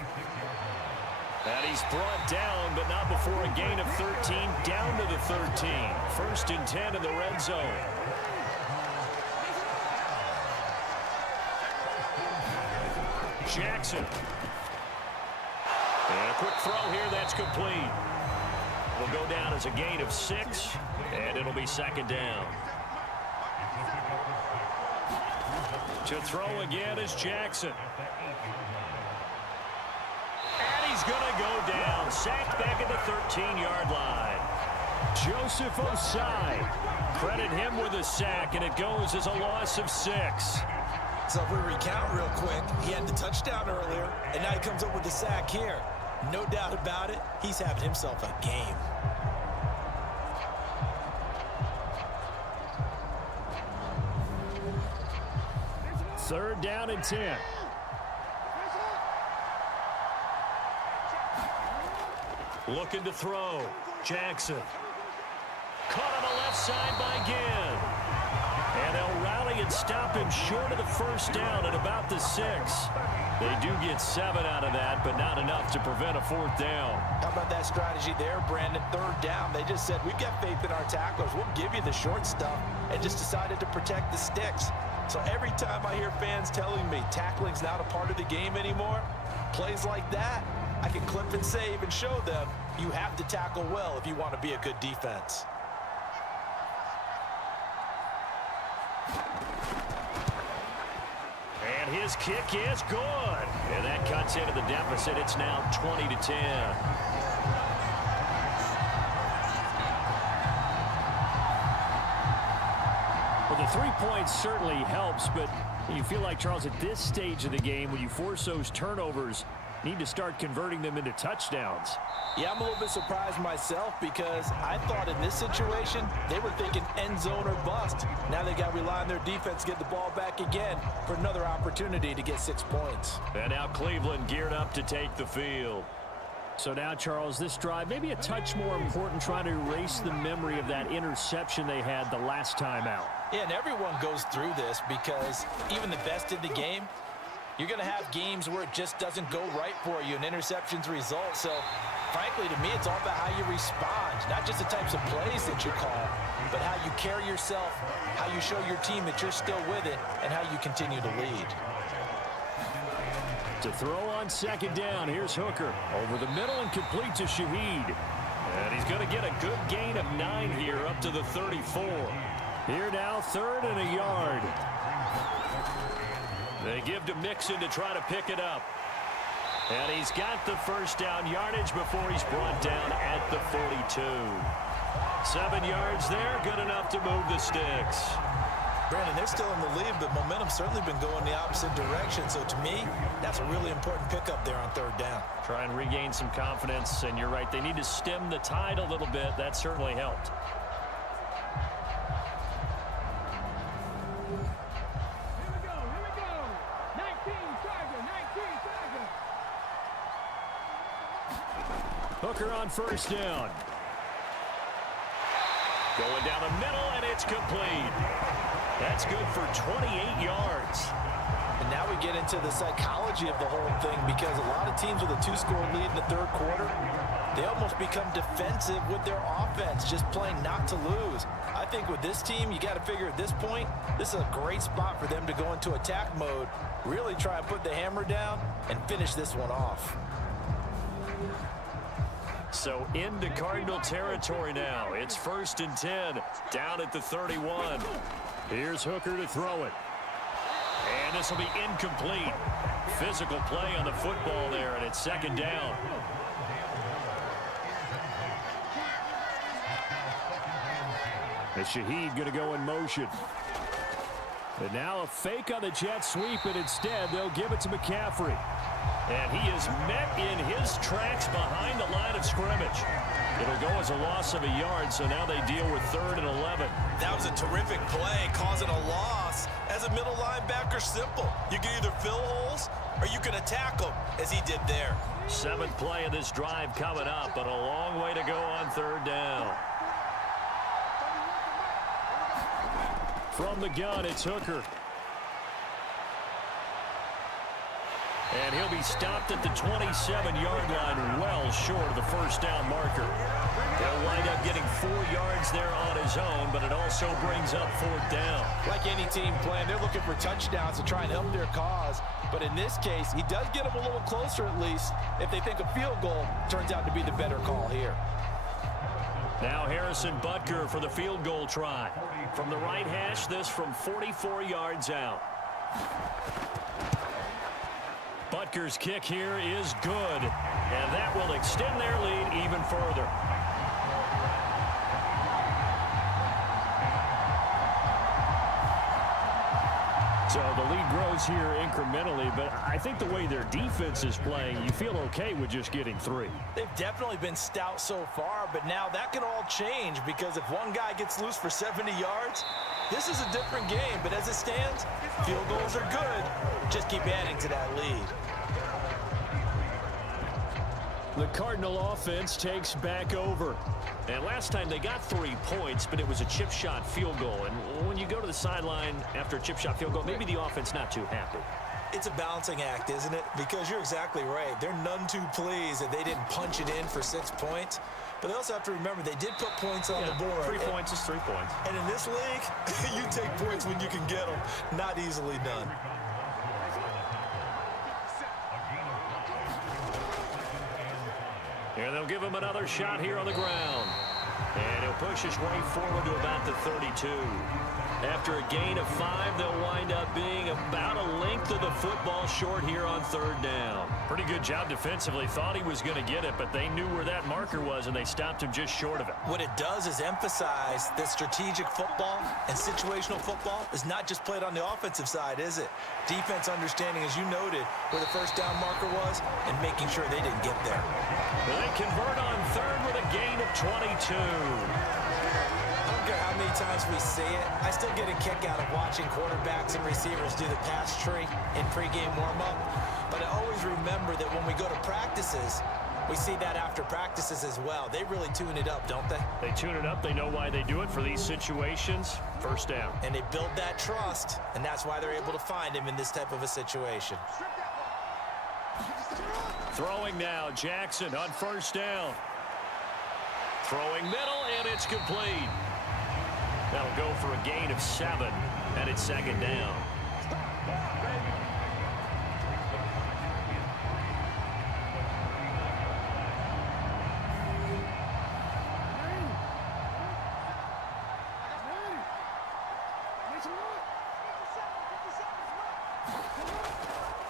And he's brought down, but not before a gain of 13, down to the 13. 1st and 10 in the red zone. Jackson. And a quick throw here, that's complete. It'll go down as a gain of 6, and it'll be 2nd down. To throw again is Jackson. And he's going to go down. Sacked back at the 13-yard line. Joseph Osai. Credit him with a sack, and it goes as a loss of 6. So if we recount real quick, he had the touchdown earlier, and now he comes up with the sack here. No doubt about it, he's having himself a game. Third down and 10. Looking to throw. Jackson. Caught on the left side by Ginn. And they'll rally and stop him short of the 1st down at about the 6. They do get 7 out of that, but not enough to prevent a 4th down. How about that strategy there, Brandon? 3rd down, they just said, we've got faith in our tacklers. We'll give you the short stuff, and just decided to protect the sticks. So every time I hear fans telling me tackling's not a part of the game anymore, plays like that, I can clip and save and show them you have to tackle well if you want to be a good defense. And his kick is good. And that cuts into the deficit. It's now 20-10. Well, the 3 points certainly helps, but you feel like, Charles, at this stage of the game, when you force those turnovers, need to start converting them into touchdowns. Yeah, I'm a little bit surprised myself because I thought in this situation, they were thinking end zone or bust. Now they got to rely on their defense to get the ball back again for another opportunity to get 6 points. And now Cleveland geared up to take the field. So now, Charles, this drive maybe a touch more important, trying to erase the memory of that interception they had the last time out. Yeah, and everyone goes through this because even the best in the game, you're going to have games where it just doesn't go right for you and interceptions result. So, frankly, to me, it's all about how you respond, not just the types of plays that you call, but how you carry yourself, how you show your team that you're still with it, and how you continue to lead. To throw on 2nd down, here's Hooker. Over the middle and complete to Shaheed. And he's going to get a good gain of 9 here up to the 34. Here now, 3rd and a yard. They give to Mixon to try to pick it up. And he's got the 1st down yardage before he's brought down at the 42. 7 yards there, good enough to move the sticks. Brandon, they're still in the lead, but momentum's certainly been going the opposite direction. So to me, that's a really important pickup there on 3rd down. Try and regain some confidence, and you're right, they need to stem the tide a little bit. That certainly helped. Hooker on 1st down. Going down the middle, and it's complete. That's good for 28 yards. And now we get into the psychology of the whole thing, because a lot of teams with a 2-score lead in the 3rd quarter, they almost become defensive with their offense, just playing not to lose. I think with this team, you got to figure at this point, this is a great spot for them to go into attack mode, really try and put the hammer down and finish this one off. So into Cardinal territory now. It's 1st and 10, down at the 31. Here's Hooker to throw it. And this will be incomplete. Physical play on the football there, and it's 2nd down. And Shaheed going to go in motion. And now a fake on the jet sweep, and instead they'll give it to McCaffrey. And he is met in his tracks behind the line of scrimmage. It'll go as a loss of a yard, so now they deal with 3rd and 11. That was a terrific play, causing a loss. As a middle linebacker, simple. You can either fill holes or you can attack them, as he did there. 7th play of this drive coming up, but a long way to go on 3rd down. From the gun, it's Hooker. And he'll be stopped at the 27-yard line, well short of the first down marker. He'll wind up getting 4 yards there on his own, but it also brings up 4th down. Like any team playing, they're looking for touchdowns to try and help their cause. But in this case, he does get them a little closer at least if they think a field goal turns out to be the better call here. Now Harrison Butker for the field goal try. From the right hash, this from 44 yards out. Butker's kick here is good, and that will extend their lead even further. So the lead grows here incrementally, but I think the way their defense is playing, you feel okay with just getting 3. They've definitely been stout so far, but now that can all change because if one guy gets loose for 70 yards, this is a different game. But as it stands, field goals are good. Just keep adding to that lead. The Cardinal offense takes back over. And last time they got 3 points, but it was a chip shot field goal. And when you go to the sideline after a chip shot field goal, maybe the offense not too happy. It's a balancing act, isn't it? Because you're exactly right. They're none too pleased that they didn't punch it in for 6 points. But they also have to remember they did put points on the board. 3 points is 3 points. And in this league, you take points when you can get them. Not easily done. And they'll give him another shot here on the ground. And he'll push his way forward to about the 32. After a gain of 5, they'll wind up being about a length of the football short here on 3rd down. Pretty good job defensively. Thought he was going to get it, but they knew where that marker was, and they stopped him just short of it. What it does is emphasize that strategic football and situational football is not just played on the offensive side, is it? Defense understanding, as you noted, where the first down marker was and making sure they didn't get there. They convert on 3rd with a gain of 22. I don't care how many times we see it. I still get a kick out of watching quarterbacks and receivers do the pass tree in pregame warm-up. But I always remember that when we go to practices, we see that after practices as well. They really tune it up, don't they? They tune it up. They know why they do it for these situations. First down. And they build that trust, and that's why they're able to find him in this type of a situation. Throwing now, Jackson on 1st down. Throwing middle, and it's complete. That'll go for a gain of 7, and it's 2nd down.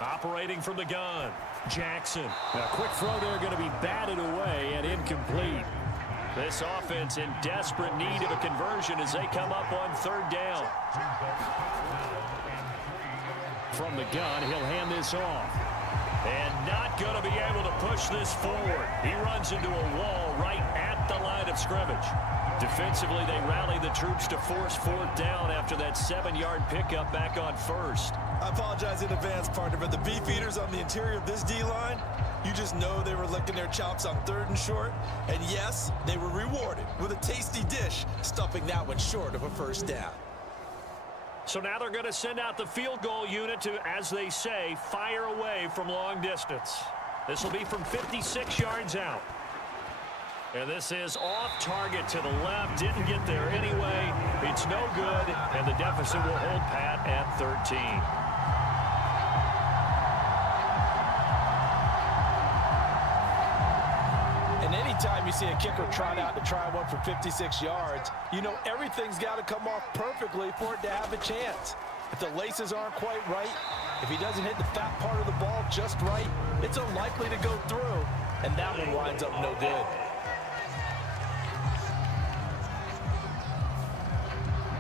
Operating from the gun, Jackson. A quick throw there going to be batted away and incomplete. This offense in desperate need of a conversion as they come up on 3rd down. From the gun, he'll hand this off. And not going to be able to push this forward. He runs into a wall right at the line of scrimmage. Defensively, they rally the troops to force 4th down after that 7-yard pickup back on 1st. I apologize in advance, partner, but the beef eaters on the interior of this D-line, you just know they were licking their chops on 3rd and short. And yes, they were rewarded with a tasty dish, stuffing that one short of a 1st down. So now they're going to send out the field goal unit to, as they say, fire away from long distance. This will be from 56 yards out. And this is off target to the left. Didn't get there anyway. It's no good, and the deficit will hold pat at 13. And anytime you see a kicker trot out to try one for 56 yards, you know everything's got to come off perfectly for it to have a chance. If the laces aren't quite right, if he doesn't hit the fat part of the ball just right, it's unlikely to go through, and that one winds up no good.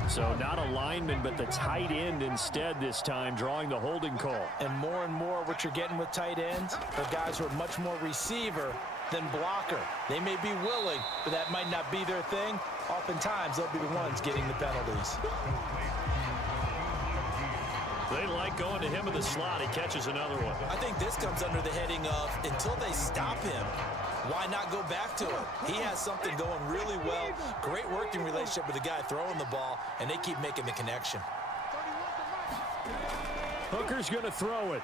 So not a lineman, but the tight end instead this time, drawing the holding call. And more what you're getting with tight ends are guys who are much more receiver than blocker. They may be willing, but that might not be their thing. Oftentimes, they'll be the ones getting the penalties. They like going to him in the slot. He catches another one. I think this comes under the heading of, until they stop him, why not go back to him? He has something going really well. Great working relationship with the guy throwing the ball, and they keep making the connection. Hooker's going to throw it.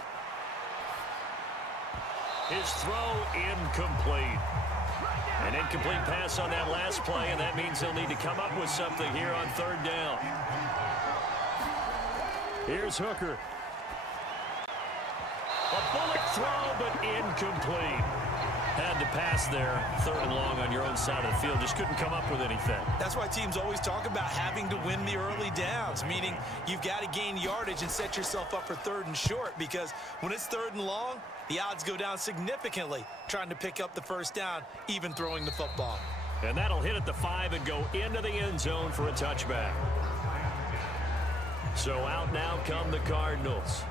His throw incomplete. An incomplete pass on that last play, and that means they'll need to come up with something here on third down. Here's Hooker. A bullet throw, but incomplete. Had to pass there, third and long on your own side of the field. Just couldn't come up with anything. That's why teams always talk about having to win the early downs, meaning you've got to gain yardage and set yourself up for third and short, because when it's third and long, the odds go down significantly trying to pick up the first down, even throwing the football. And that'll hit at the 5 and go into the end zone for a touchback. So out now come the Cardinals.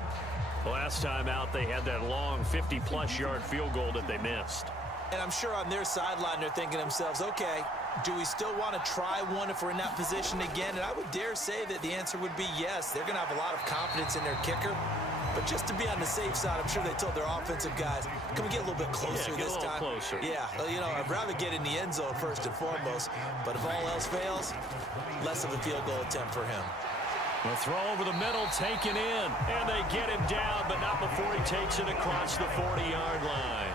Last time out, they had that long 50-plus yard field goal that they missed. And I'm sure on their sideline, they're thinking to themselves, okay, do we still want to try one if we're in that position again? And I would dare say that the answer would be yes. They're going to have a lot of confidence in their kicker. But just to be on the safe side, I'm sure they told their offensive guys, can we get a little bit closer this time? Closer. Yeah, well, you know, I'd rather get in the end zone first and foremost. But if all else fails, less of a field goal attempt for him. The throw over the middle, taken in, and they get him down, but not before he takes it across the 40-yard line.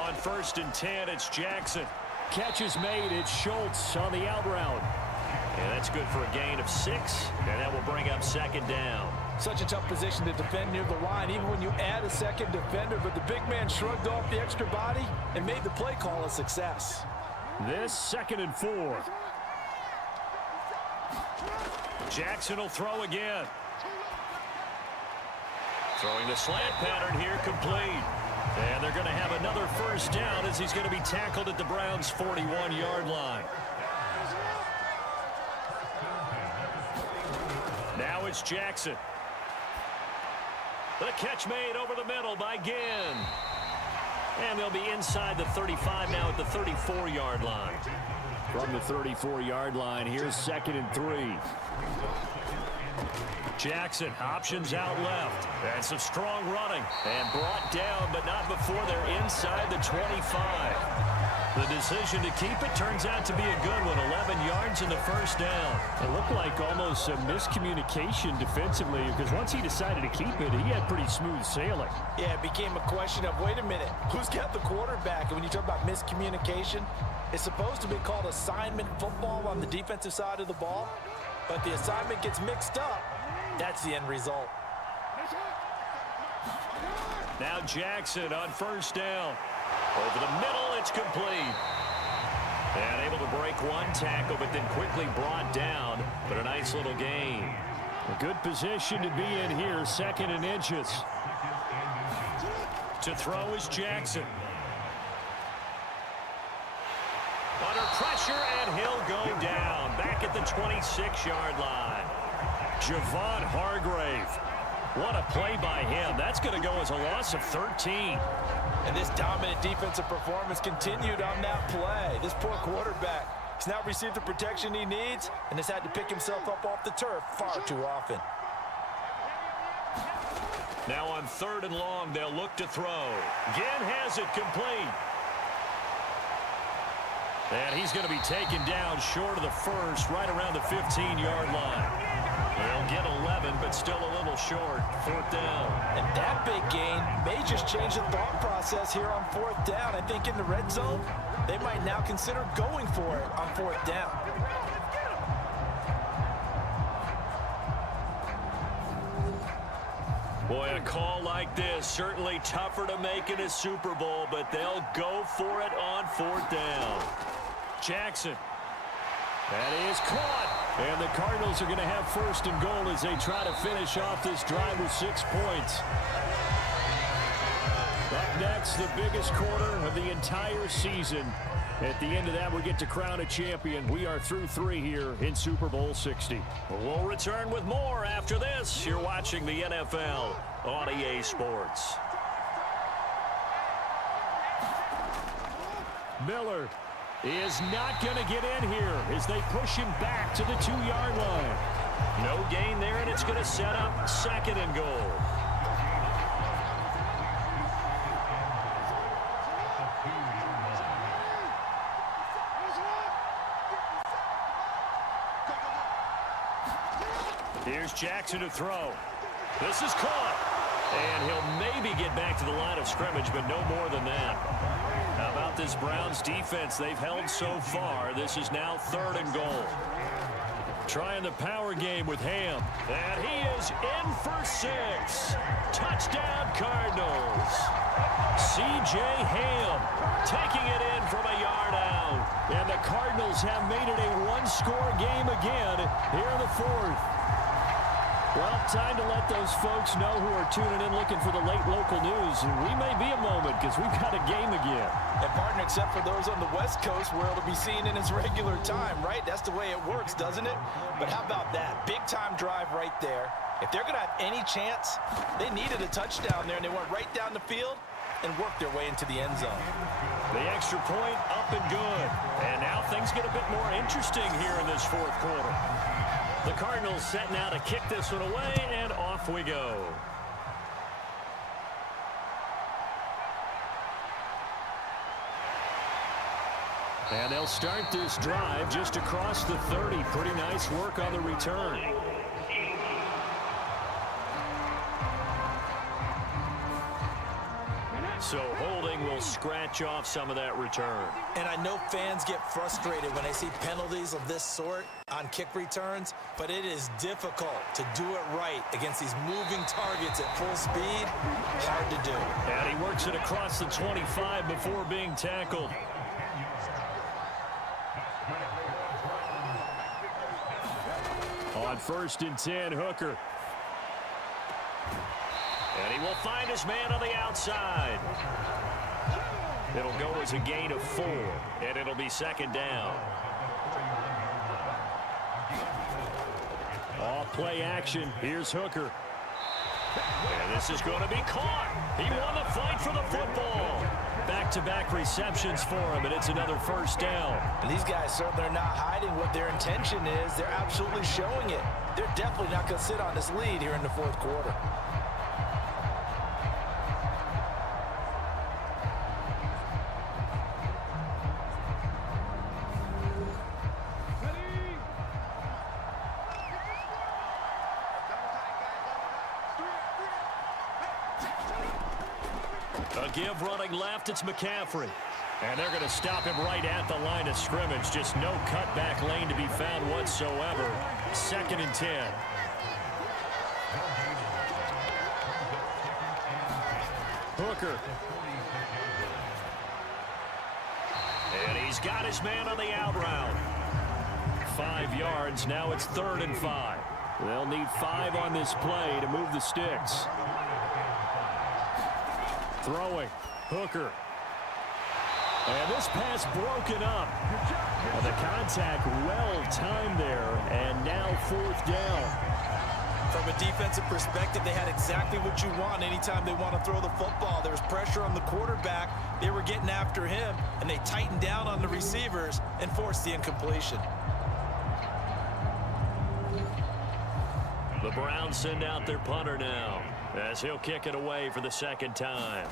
On 1st and 10, it's Jackson. Catch is made. It's Schultz on the out route. And that's good for a gain of 6, and that will bring up 2nd down. Such a tough position to defend near the line, even when you add a second defender, but the big man shrugged off the extra body and made the play call a success. This 2nd and 4. Jackson will throw again. Throwing the slant pattern here, complete. And they're going to have another first down as he's going to be tackled at the Browns' 41-yard line. Now it's Jackson. The catch made over the middle by Ginn. And they'll be inside the 35 now at the 34-yard line. From the 34-yard line, here's 2nd and 3. Jackson, options out left. And some strong running. And brought down, but not before they're inside the 25. The decision to keep it turns out to be a good one. 11 yards in the first down. It looked like almost a miscommunication defensively, because once he decided to keep it, he had pretty smooth sailing. Yeah, it became a question of, wait a minute, who's got the quarterback? And when you talk about miscommunication, it's supposed to be called assignment football on the defensive side of the ball, but the assignment gets mixed up. That's the end result. Now Jackson on first down. Over the middle, it's complete. And able to break one tackle, but then quickly brought down. But a nice little gain. A good position to be in here, 2nd and inches. To throw is Jackson. Under pressure, and he'll go down. Back at the 26-yard line. Javon Hargrave. What a play by him. That's going to go as a loss of 13. And this dominant defensive performance continued on that play. This poor quarterback has now received the protection he needs and has had to pick himself up off the turf far too often. Now on 3rd and long, they'll look to throw. Ginn has it complete. And he's going to be taken down short of the first, right around the 15-yard line. They'll get 11, but still a little short. 4th down. And that big gain may just change the thought process here on 4th down. I think in the red zone, they might now consider going for it on 4th down. Boy, a call like this, certainly tougher to make in a Super Bowl, but they'll go for it on 4th down. Jackson. That is caught. And the Cardinals are going to have 1st and goal as they try to finish off this drive with 6 points. Up next, the biggest quarter of the entire season. At the end of that, we get to crown a champion. We are through 3 here in Super Bowl 60. We'll return with more after this. You're watching the NFL on EA Sports. Miller is not going to get in here as they push him back to the 2-yard line. No gain there, and it's going to set up 2nd and goal. Here's Jackson to throw. This is caught. And he'll maybe get back to the line of scrimmage, but no more than that. How about this Browns defense? They've held so far. This is now 3rd and goal. Trying the power game with Ham. And he is in for 6. Touchdown, Cardinals. C.J. Ham taking it in from a yard out. And the Cardinals have made it a 1-score game again here in the 4th. Well, time to let those folks know who are tuning in looking for the late local news. And we may be a moment because we've got a game again. And partner, except for those on the West Coast where it'll be seen in its regular time, right? That's the way it works, doesn't it? But how about that? Big time drive right there. If they're going to have any chance, they needed a touchdown there, and they went right down the field and worked their way into the end zone. The extra point up and good. And now things get a bit more interesting here in this 4th quarter. The Cardinals setting out to kick this one away, and off we go. And they'll start this drive just across the 30. Pretty nice work on the return. So holding will scratch off some of that return. And I know fans get frustrated when they see penalties of this sort on kick returns, but it is difficult to do it right against these moving targets at full speed. Hard to do. And he works it across the 25 before being tackled. On 1st and 10, Hooker. And he will find his man on the outside. It'll go as a gain of 4, and it'll be 2nd down. Off play action. Here's Hooker. And this is going to be caught. He won the fight for the football. Back-to-back receptions for him, and it's another 1st down. And these guys certainly are not hiding what their intention is. They're absolutely showing it. They're definitely not going to sit on this lead here in the 4th quarter. A give running left, it's McCaffrey. And they're going to stop him right at the line of scrimmage. Just no cutback lane to be found whatsoever. 2nd and 10. Hooker. And he's got his man on the out route. 5 yards, now it's 3rd and 5. They'll need 5 on this play to move the sticks. Throwing. Hooker. And this pass broken up. And the contact well timed there. And now 4th down. From a defensive perspective, they had exactly what you want anytime they want to throw the football. There was pressure on the quarterback. They were getting after him, and they tightened down on the receivers and forced the incompletion. The Browns send out their punter now as he'll kick it away for the 2nd time.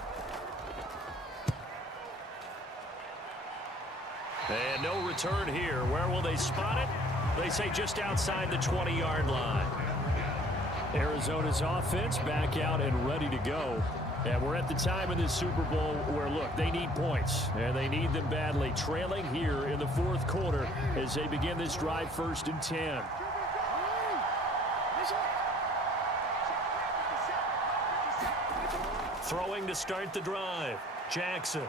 And no return here. Where will they spot it? They say just outside the 20-yard line. Arizona's offense back out and ready to go. And we're at the time in this Super Bowl where, look, they need points, and they need them badly. Trailing here in the 4th quarter as they begin this drive 1st and 10. Throwing to start the drive. Jackson.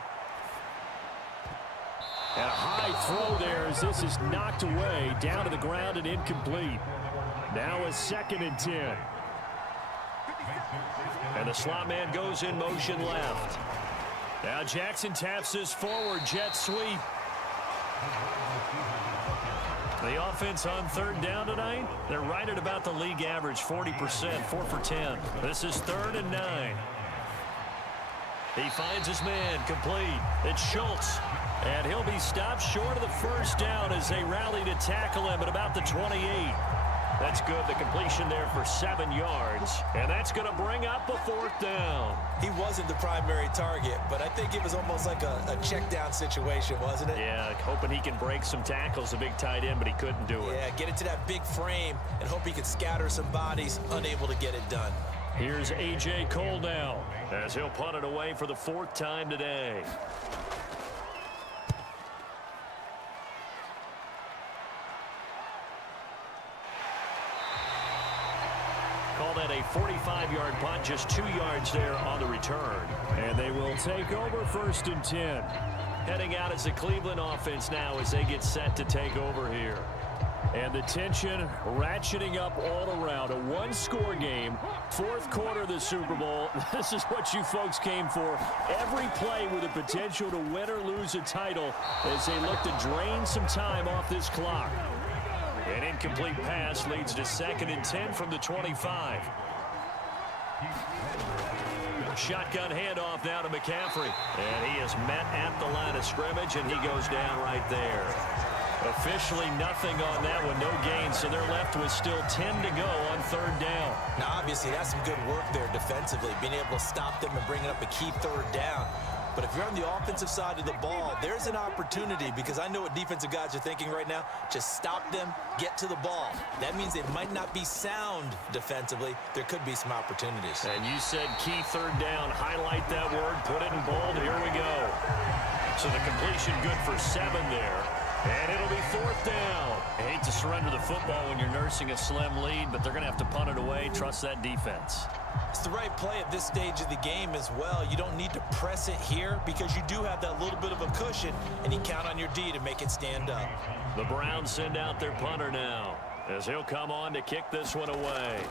And a high throw there as this is knocked away, down to the ground and incomplete. Now a 2nd and 10. And the slot man goes in motion left. Now Jackson taps this forward, jet sweep. The offense on third down tonight, they're right at about the league average, 40%, 4 for 10. This is 3rd and 9. He finds his man, complete. It's Schultz. And he'll be stopped short of the first down as they rally to tackle him at about the 28. That's good. The completion there for 7 yards. And that's going to bring up a 4th down. He wasn't the primary target, but I think it was almost like a check down situation, wasn't it? Yeah, hoping he can break some tackles, a big tight end, but he couldn't do it. Yeah, get it to that big frame and hope he can scatter some bodies, unable to get it done. Here's A.J. Cole now as he'll punt it away for the 4th time today. Call that a 45-yard punt, just 2 yards there on the return. And they will take over 1st and 10. Heading out as the Cleveland offense now as they get set to take over here. And the tension ratcheting up all around. A one-score game, 4th quarter of the Super Bowl. This is what you folks came for. Every play with the potential to win or lose a title as they look to drain some time off this clock. An incomplete pass leads to 2nd and 10 from the 25. Shotgun handoff now to McCaffrey. And he is met at the line of scrimmage, and he goes down right there. Officially nothing on that one, no gain, so they're left with still 10 to go on 3rd down. Now, obviously, that's some good work there defensively, being able to stop them and bringing up a key 3rd down. But if you're on the offensive side of the ball, there's an opportunity, because I know what defensive guys are thinking right now. Just stop them, get to the ball. That means they might not be sound defensively. There could be some opportunities. And you said key 3rd down. Highlight that word, put it in bold. Here we go. So the completion good for 7 there. And it'll be 4th down. I hate to surrender the football when you're nursing a slim lead, but they're going to have to punt it away. Trust that defense. It's the right play at this stage of the game as well. You don't need to press it here because you do have that little bit of a cushion, and you count on your D to make it stand up. The Browns send out their punter now as he'll come on to kick this one away.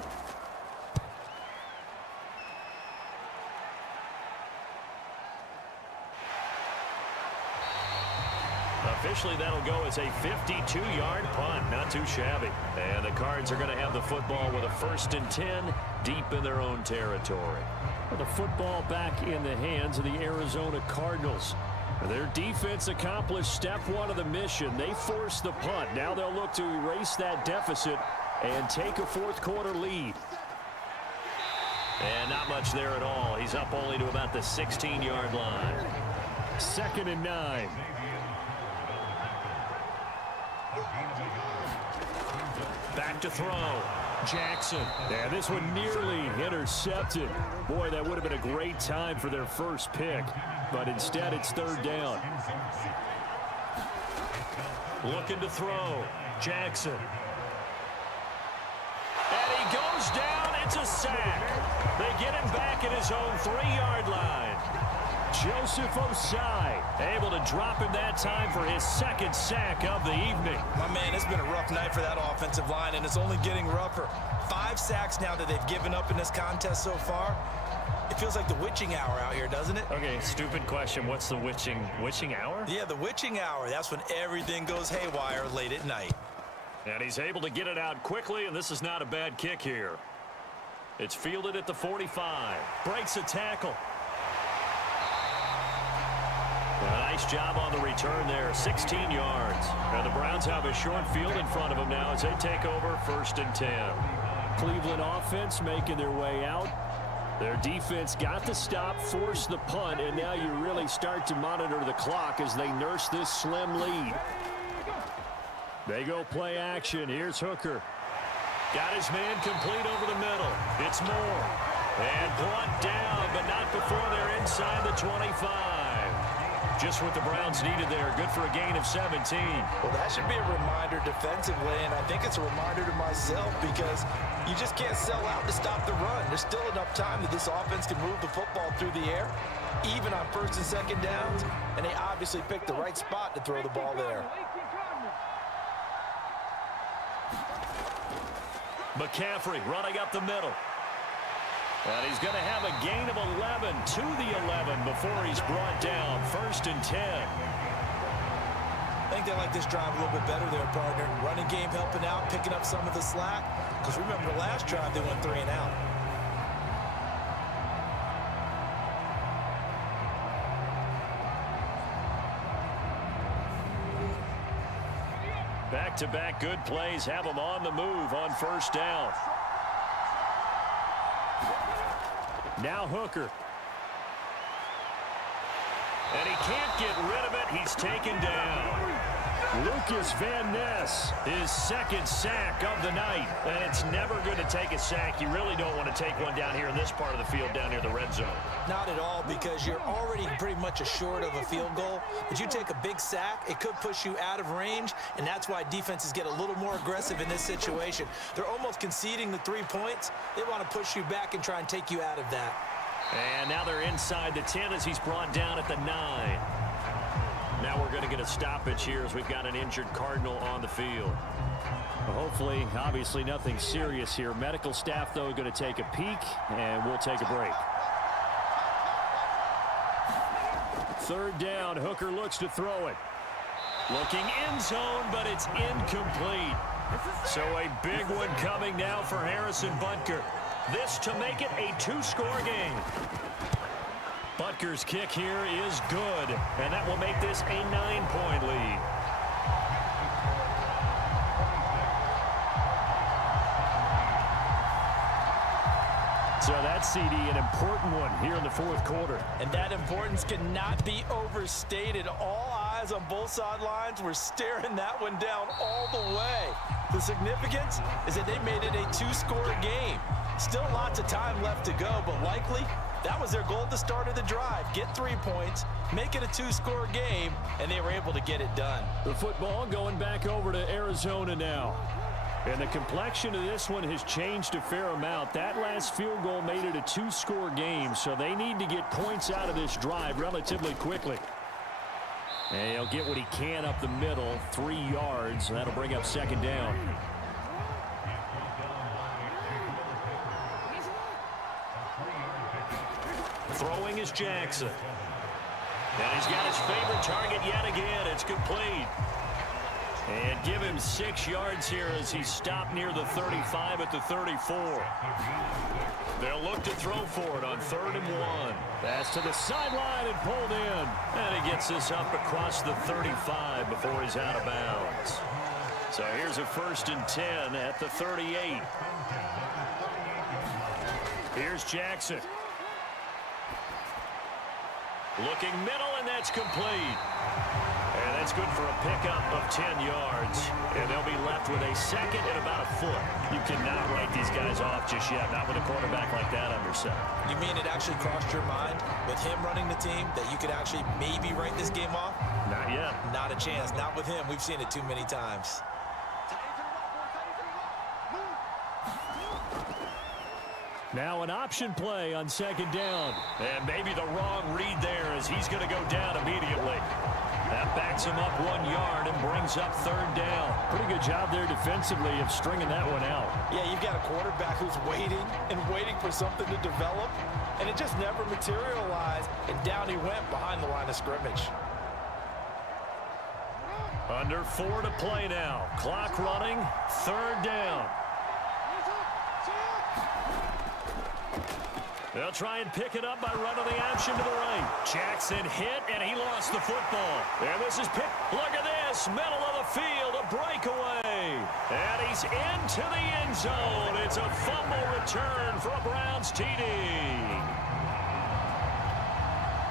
Officially, that'll go as a 52-yard punt. Not too shabby. And the Cards are going to have the football with a 1st and 10 deep in their own territory. The football back in the hands of the Arizona Cardinals. Their defense accomplished step 1 of the mission. They forced the punt. Now they'll look to erase that deficit and take a 4th quarter lead. And not much there at all. He's up only to about the 16-yard line. 2nd and 9. Back to throw. Jackson. Yeah, this one nearly intercepted. Boy, that would have been a great time for their first pick. But instead, it's 3rd down. Looking to throw. Jackson. And he goes down. It's a sack. They get him back at his own 3-yard line. Joseph Osai able to drop him that time for his 2nd sack of the evening. My man, it's been a rough night for that offensive line, and it's only getting rougher. 5 sacks now that they've given up in this contest so far. It feels like the witching hour out here, doesn't it? Okay, stupid question. What's the witching hour? Yeah, the witching hour. That's when everything goes haywire late at night. And he's able to get it out quickly, and this is not a bad kick here. It's fielded at the 45. Breaks a tackle. A nice job on the return there, 16 yards. And the Browns have a short field in front of them now as they take over 1st and 10. Cleveland offense making their way out. Their defense got the stop, forced the punt, and now you really start to monitor the clock as they nurse this slim lead. They go play action. Here's Hooker. Got his man complete over the middle. It's Moore. And brought down, but not before they're inside the 25. Just what the Browns needed there. Good for a gain of 17. Well, that should be a reminder defensively, and I think it's a reminder to myself because you just can't sell out to stop the run. There's still enough time that this offense can move the football through the air, even on 1st and 2nd downs, and they obviously picked the right spot to throw the ball there. McCaffrey running up the middle. And he's going to have a gain of 11 to the 11 before he's brought down. 1st and 10. I think think they like this drive a little bit better there, partner. Running game helping out, picking up some of the slack. Because remember, the last drive, they went 3 and out. Back-to-back good plays have them on the move on first down. Now Hooker. And he can't get rid of it. He's taken down. Lucas Van Ness, his second sack of the night. And it's never good to take a sack. You really don't want to take one down here in this part of the field, down near the red zone. Not at all, because you're already pretty much assured of a field goal. But you take a big sack, it could push you out of range, and that's why defenses get a little more aggressive in this situation. They're almost conceding the 3 points. They want to push you back and try and take you out of that. And now they're inside the 10 as he's brought down at the 9. Now we're going to get a stoppage here as we've got an injured Cardinal on the field. Well, hopefully, obviously nothing serious here. Medical staff, though, going to take a peek, and we'll take a break. Third down, Hooker looks to throw it. Looking end zone, but it's incomplete. So a big one coming now for Harrison Butker. This to make it a 2-score game. Butker's kick here is good, and that will make this a 9-point lead. So that CD, an important one here in the fourth quarter. And that importance cannot be overstated. All eyes on both sidelines were staring that one down all the way. The significance is that they made it a 2-score game. Still lots of time left to go, but likely that was their goal at the start of the drive. Get 3 points, make it a 2-score game, and they were able to get it done. The football going back over to Arizona now. And the complexion of this one has changed a fair amount. That last field goal made it a 2-score game, so they need to get points out of this drive relatively quickly. And he'll get what he can up the middle, 3 yards. That'll bring up second down. Throwing is Jackson. And he's got his favorite target yet again. It's complete. And give him 6 yards here as he stopped near the 35 at the 34. They'll look to throw for it on 3rd and 1. Pass to the sideline and pulled in. And he gets this up across the 35 before he's out of bounds. So here's a 1st and 10 at the 38. Here's Jackson. Looking middle, and that's complete. And that's good for a pickup of 10 yards. And they'll be left with a 2nd and about a foot. You cannot write these guys off just yet, not with a quarterback like that under center. You mean it actually crossed your mind with him running the team that you could actually maybe write this game off? Not yet. Not a chance. Not with him. We've seen it too many times. Now an option play on 2nd down. And maybe the wrong read there as he's going to go down immediately. That backs him up 1 yard and brings up 3rd down. Pretty good job there defensively of stringing that one out. Yeah, you've got a quarterback who's waiting and waiting for something to develop, and it just never materialized, and down he went behind the line of scrimmage. Under 4 to play now. Clock running, 3rd down. They'll try and pick it up by running the option to the right. Jackson hit, and he lost the football. And this is picked. Look at this. Middle of the field, a breakaway. And he's into the end zone. It's a fumble return for a Browns TD.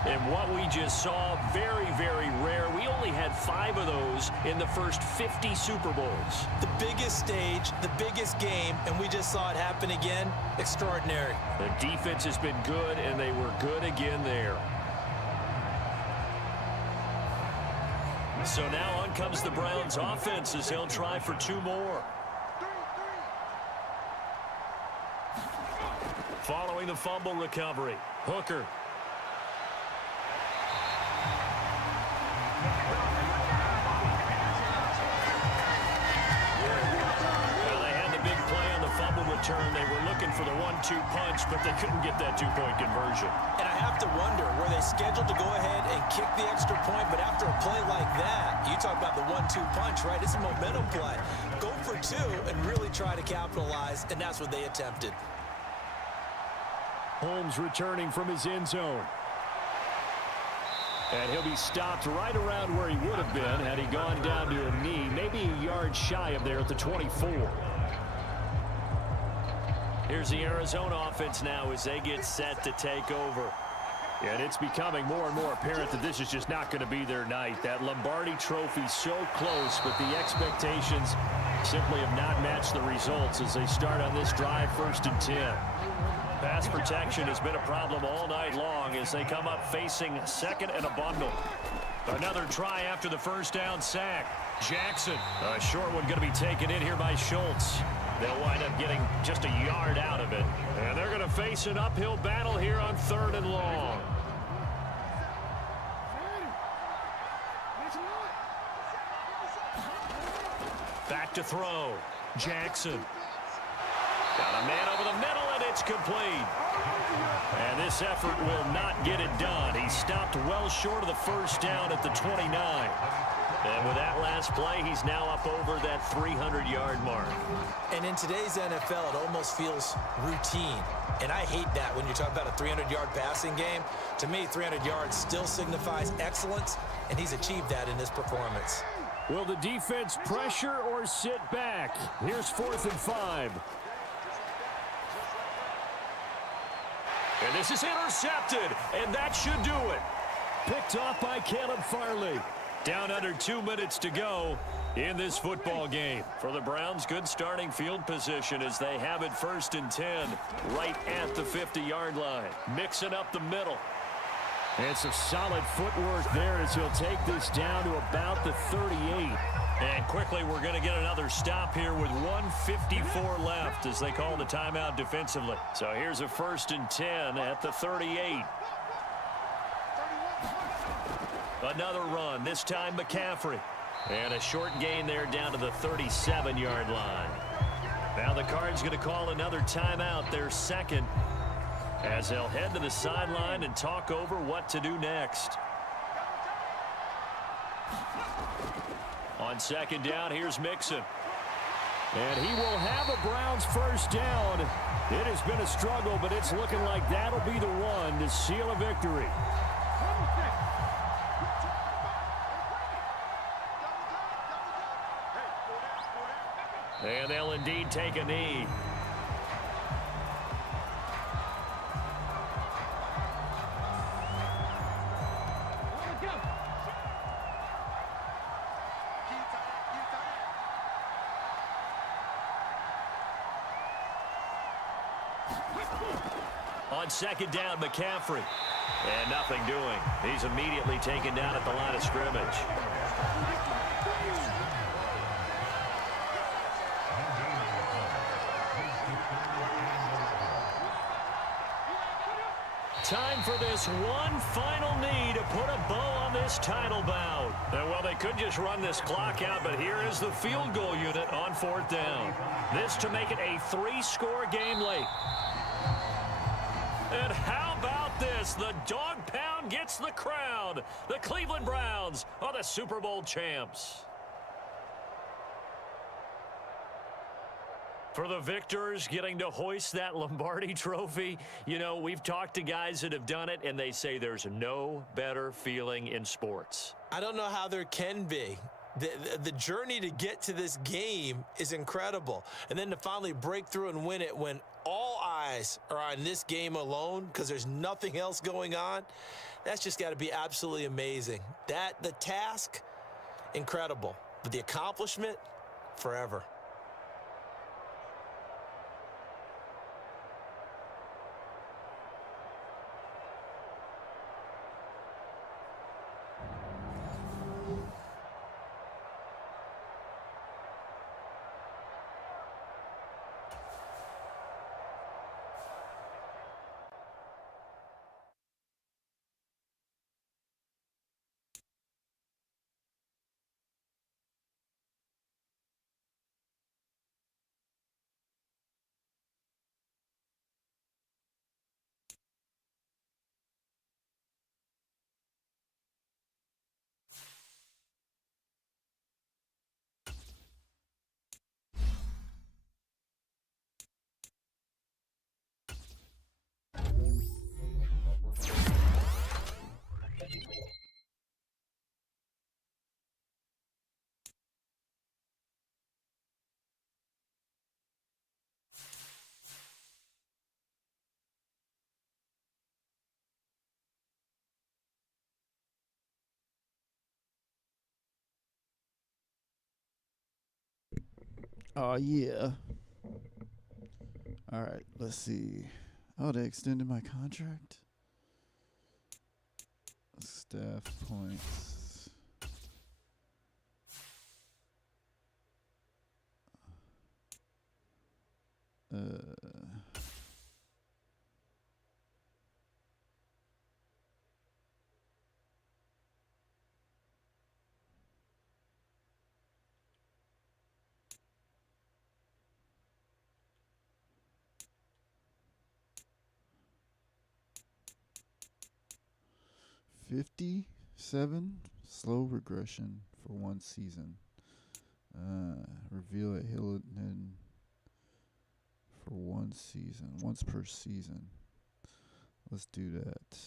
And what we just saw, very, very rare. We only had 5 of those in the first 50 Super Bowls. The biggest stage, the biggest game, and we just saw it happen again. Extraordinary. The defense has been good, and they were good again there. So now on comes the Browns offense as they'll try for 2 more. Following the fumble recovery, Hooker. return. They were looking for the 1-2 punch, but they couldn't get that two-point conversion. And I have to wonder, were they scheduled to go ahead and kick the extra point? But after a play like that, you talk about the 1-2 punch, right? It's a momentum play. Go for two and really try to capitalize, and that's what they attempted. Holmes returning from his end zone. And he'll be stopped right around where he would have been had he gone down to a knee, maybe a yard shy of there at the 24. Here's the Arizona offense now as they get set to take over. And it's becoming more and more apparent that this is just not going to be their night. That Lombardi Trophy so close, but the expectations simply have not matched the results as they start on this drive 1st and 10. Pass protection has been a problem all night long as they come up facing second and a bundle. Another try after the first down sack. Jackson, a short one going to be taken in here by Schultz. They'll wind up getting just a yard out of it. And they're going to face an uphill battle here on 3rd and long. Back to throw. Jackson. Got a man over the middle, and it's complete. And this effort will not get it done. He stopped well short of the first down at the 29. And with that last play, he's now up over that 300-yard mark. And in today's NFL, it almost feels routine. And I hate that when you talk about a 300-yard passing game. To me, 300 yards still signifies excellence, and he's achieved that in this performance. Will the defense pressure or sit back? Here's 4th and 5. And this is intercepted, and that should do it. Picked off by Caleb Farley. Down under 2 minutes to go in this football game. For the Browns, good starting field position as they have it 1st and 10 right at the 50-yard line. Mixing up the middle. And some solid footwork there as he'll take this down to about the 38. And quickly, we're going to get another stop here with 1:54 left as they call the timeout defensively. So here's a 1st and 10 at the 38. Another run, this time McCaffrey. And a short gain there down to the 37-yard line. Now the Cards going to call another timeout, their second, as they'll head to the sideline and talk over what to do next. On 2nd down, here's Mixon. And he will have a Browns 1st down. It has been a struggle, but it's looking like that'll be the one to seal a victory. And they'll indeed take a knee. On 2nd down, McCaffrey. And nothing doing. He's immediately taken down at the line of scrimmage. Time for this one final knee to put a bow on this title bout. And well, they could just run this clock out, but here is the field goal unit on 4th down. This to make it a 3-score game late. And how about this? The dog pound gets the crown. The Cleveland Browns are the Super Bowl champs. For the victors getting to hoist that Lombardi Trophy, you know, we've talked to guys that have done it, and they say there's no better feeling in sports. I don't know how there can be. The journey to get to this game is incredible. And then to finally break through and win it when all eyes are on this game alone because there's nothing else going on, that's just got to be absolutely amazing. The task, incredible. But the accomplishment, forever. Oh, yeah. All right, let's see. Oh, they extended my contract? Staff points. Uh, 57 slow regression for one season. Reveal at Hilton for one season, once per season. Let's do that.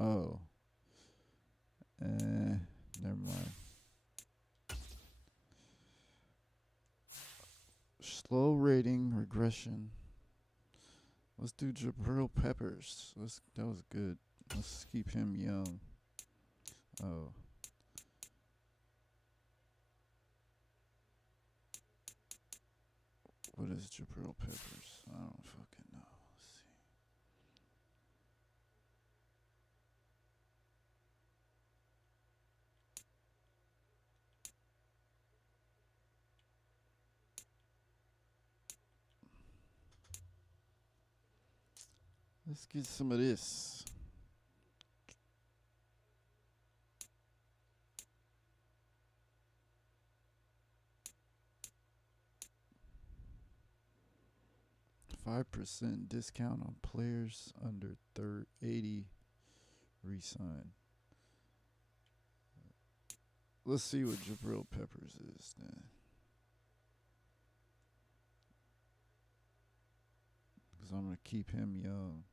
Oh. Never mind. Slow rating regression. Let's do Jabril Peppers. That was good. Let's keep him young. Oh. What is Jabril Peppers? I don't fucking know. Let's see. Let's get some of this. $5% discount on players under 80 re-sign. Let's see what Jabril Peppers is then. Because I'm going to keep him young.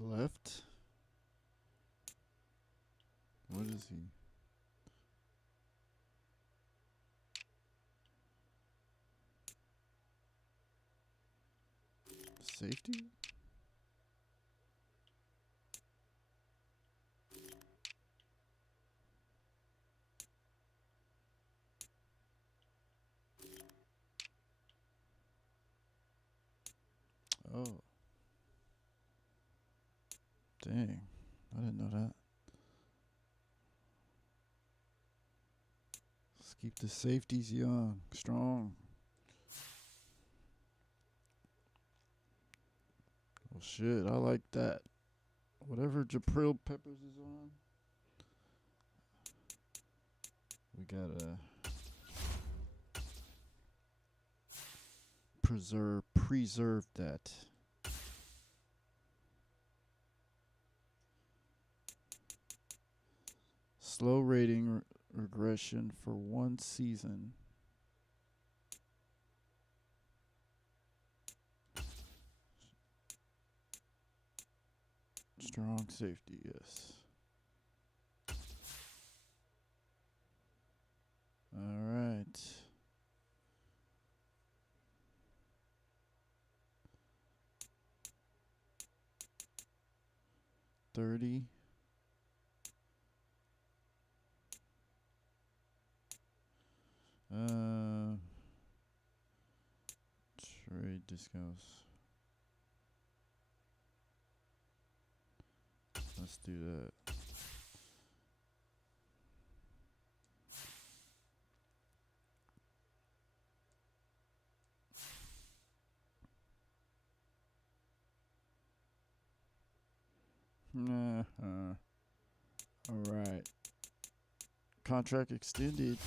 Left. What is he? Safety? Oh. Dang. I didn't know that. Let's keep the safeties young, strong. Well, shit, I like that. Whatever Jabril Peppers is on, we gotta preserve that. Slow rating regression for one season. Strong safety, yes. All right. $30. Trade discounts. Let's do that. All right. Contract extended.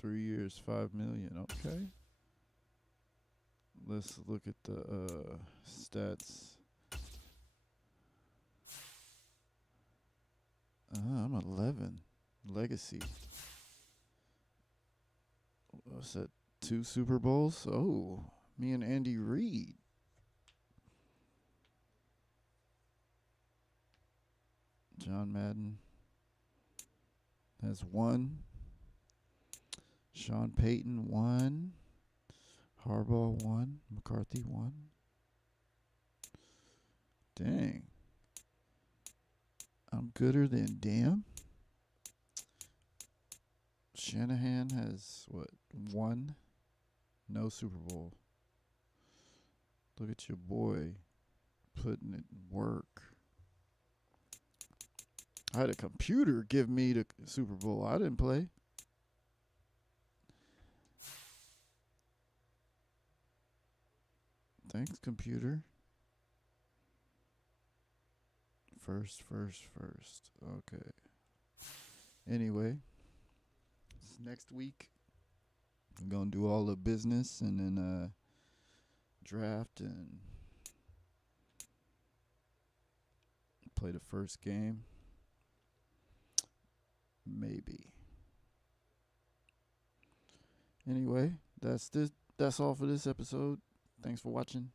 3 years, $5 million. Okay. Let's look at the stats. I'm 11. Legacy. What's that? 2 Super Bowls? Oh, me and Andy Reid. John Madden has 1. Sean Payton 1. Harbaugh 1. McCarthy 1. Dang. I'm gooder than damn. Shanahan has, what, 1? No Super Bowl. Look at your boy putting it in work. I had a computer give me the Super Bowl. I didn't play. Thanks, computer. First. Okay. Anyway, it's next week. I'm going to do all the business and then draft and play the first game. Maybe. Anyway, that's all for this episode. Thanks for watching.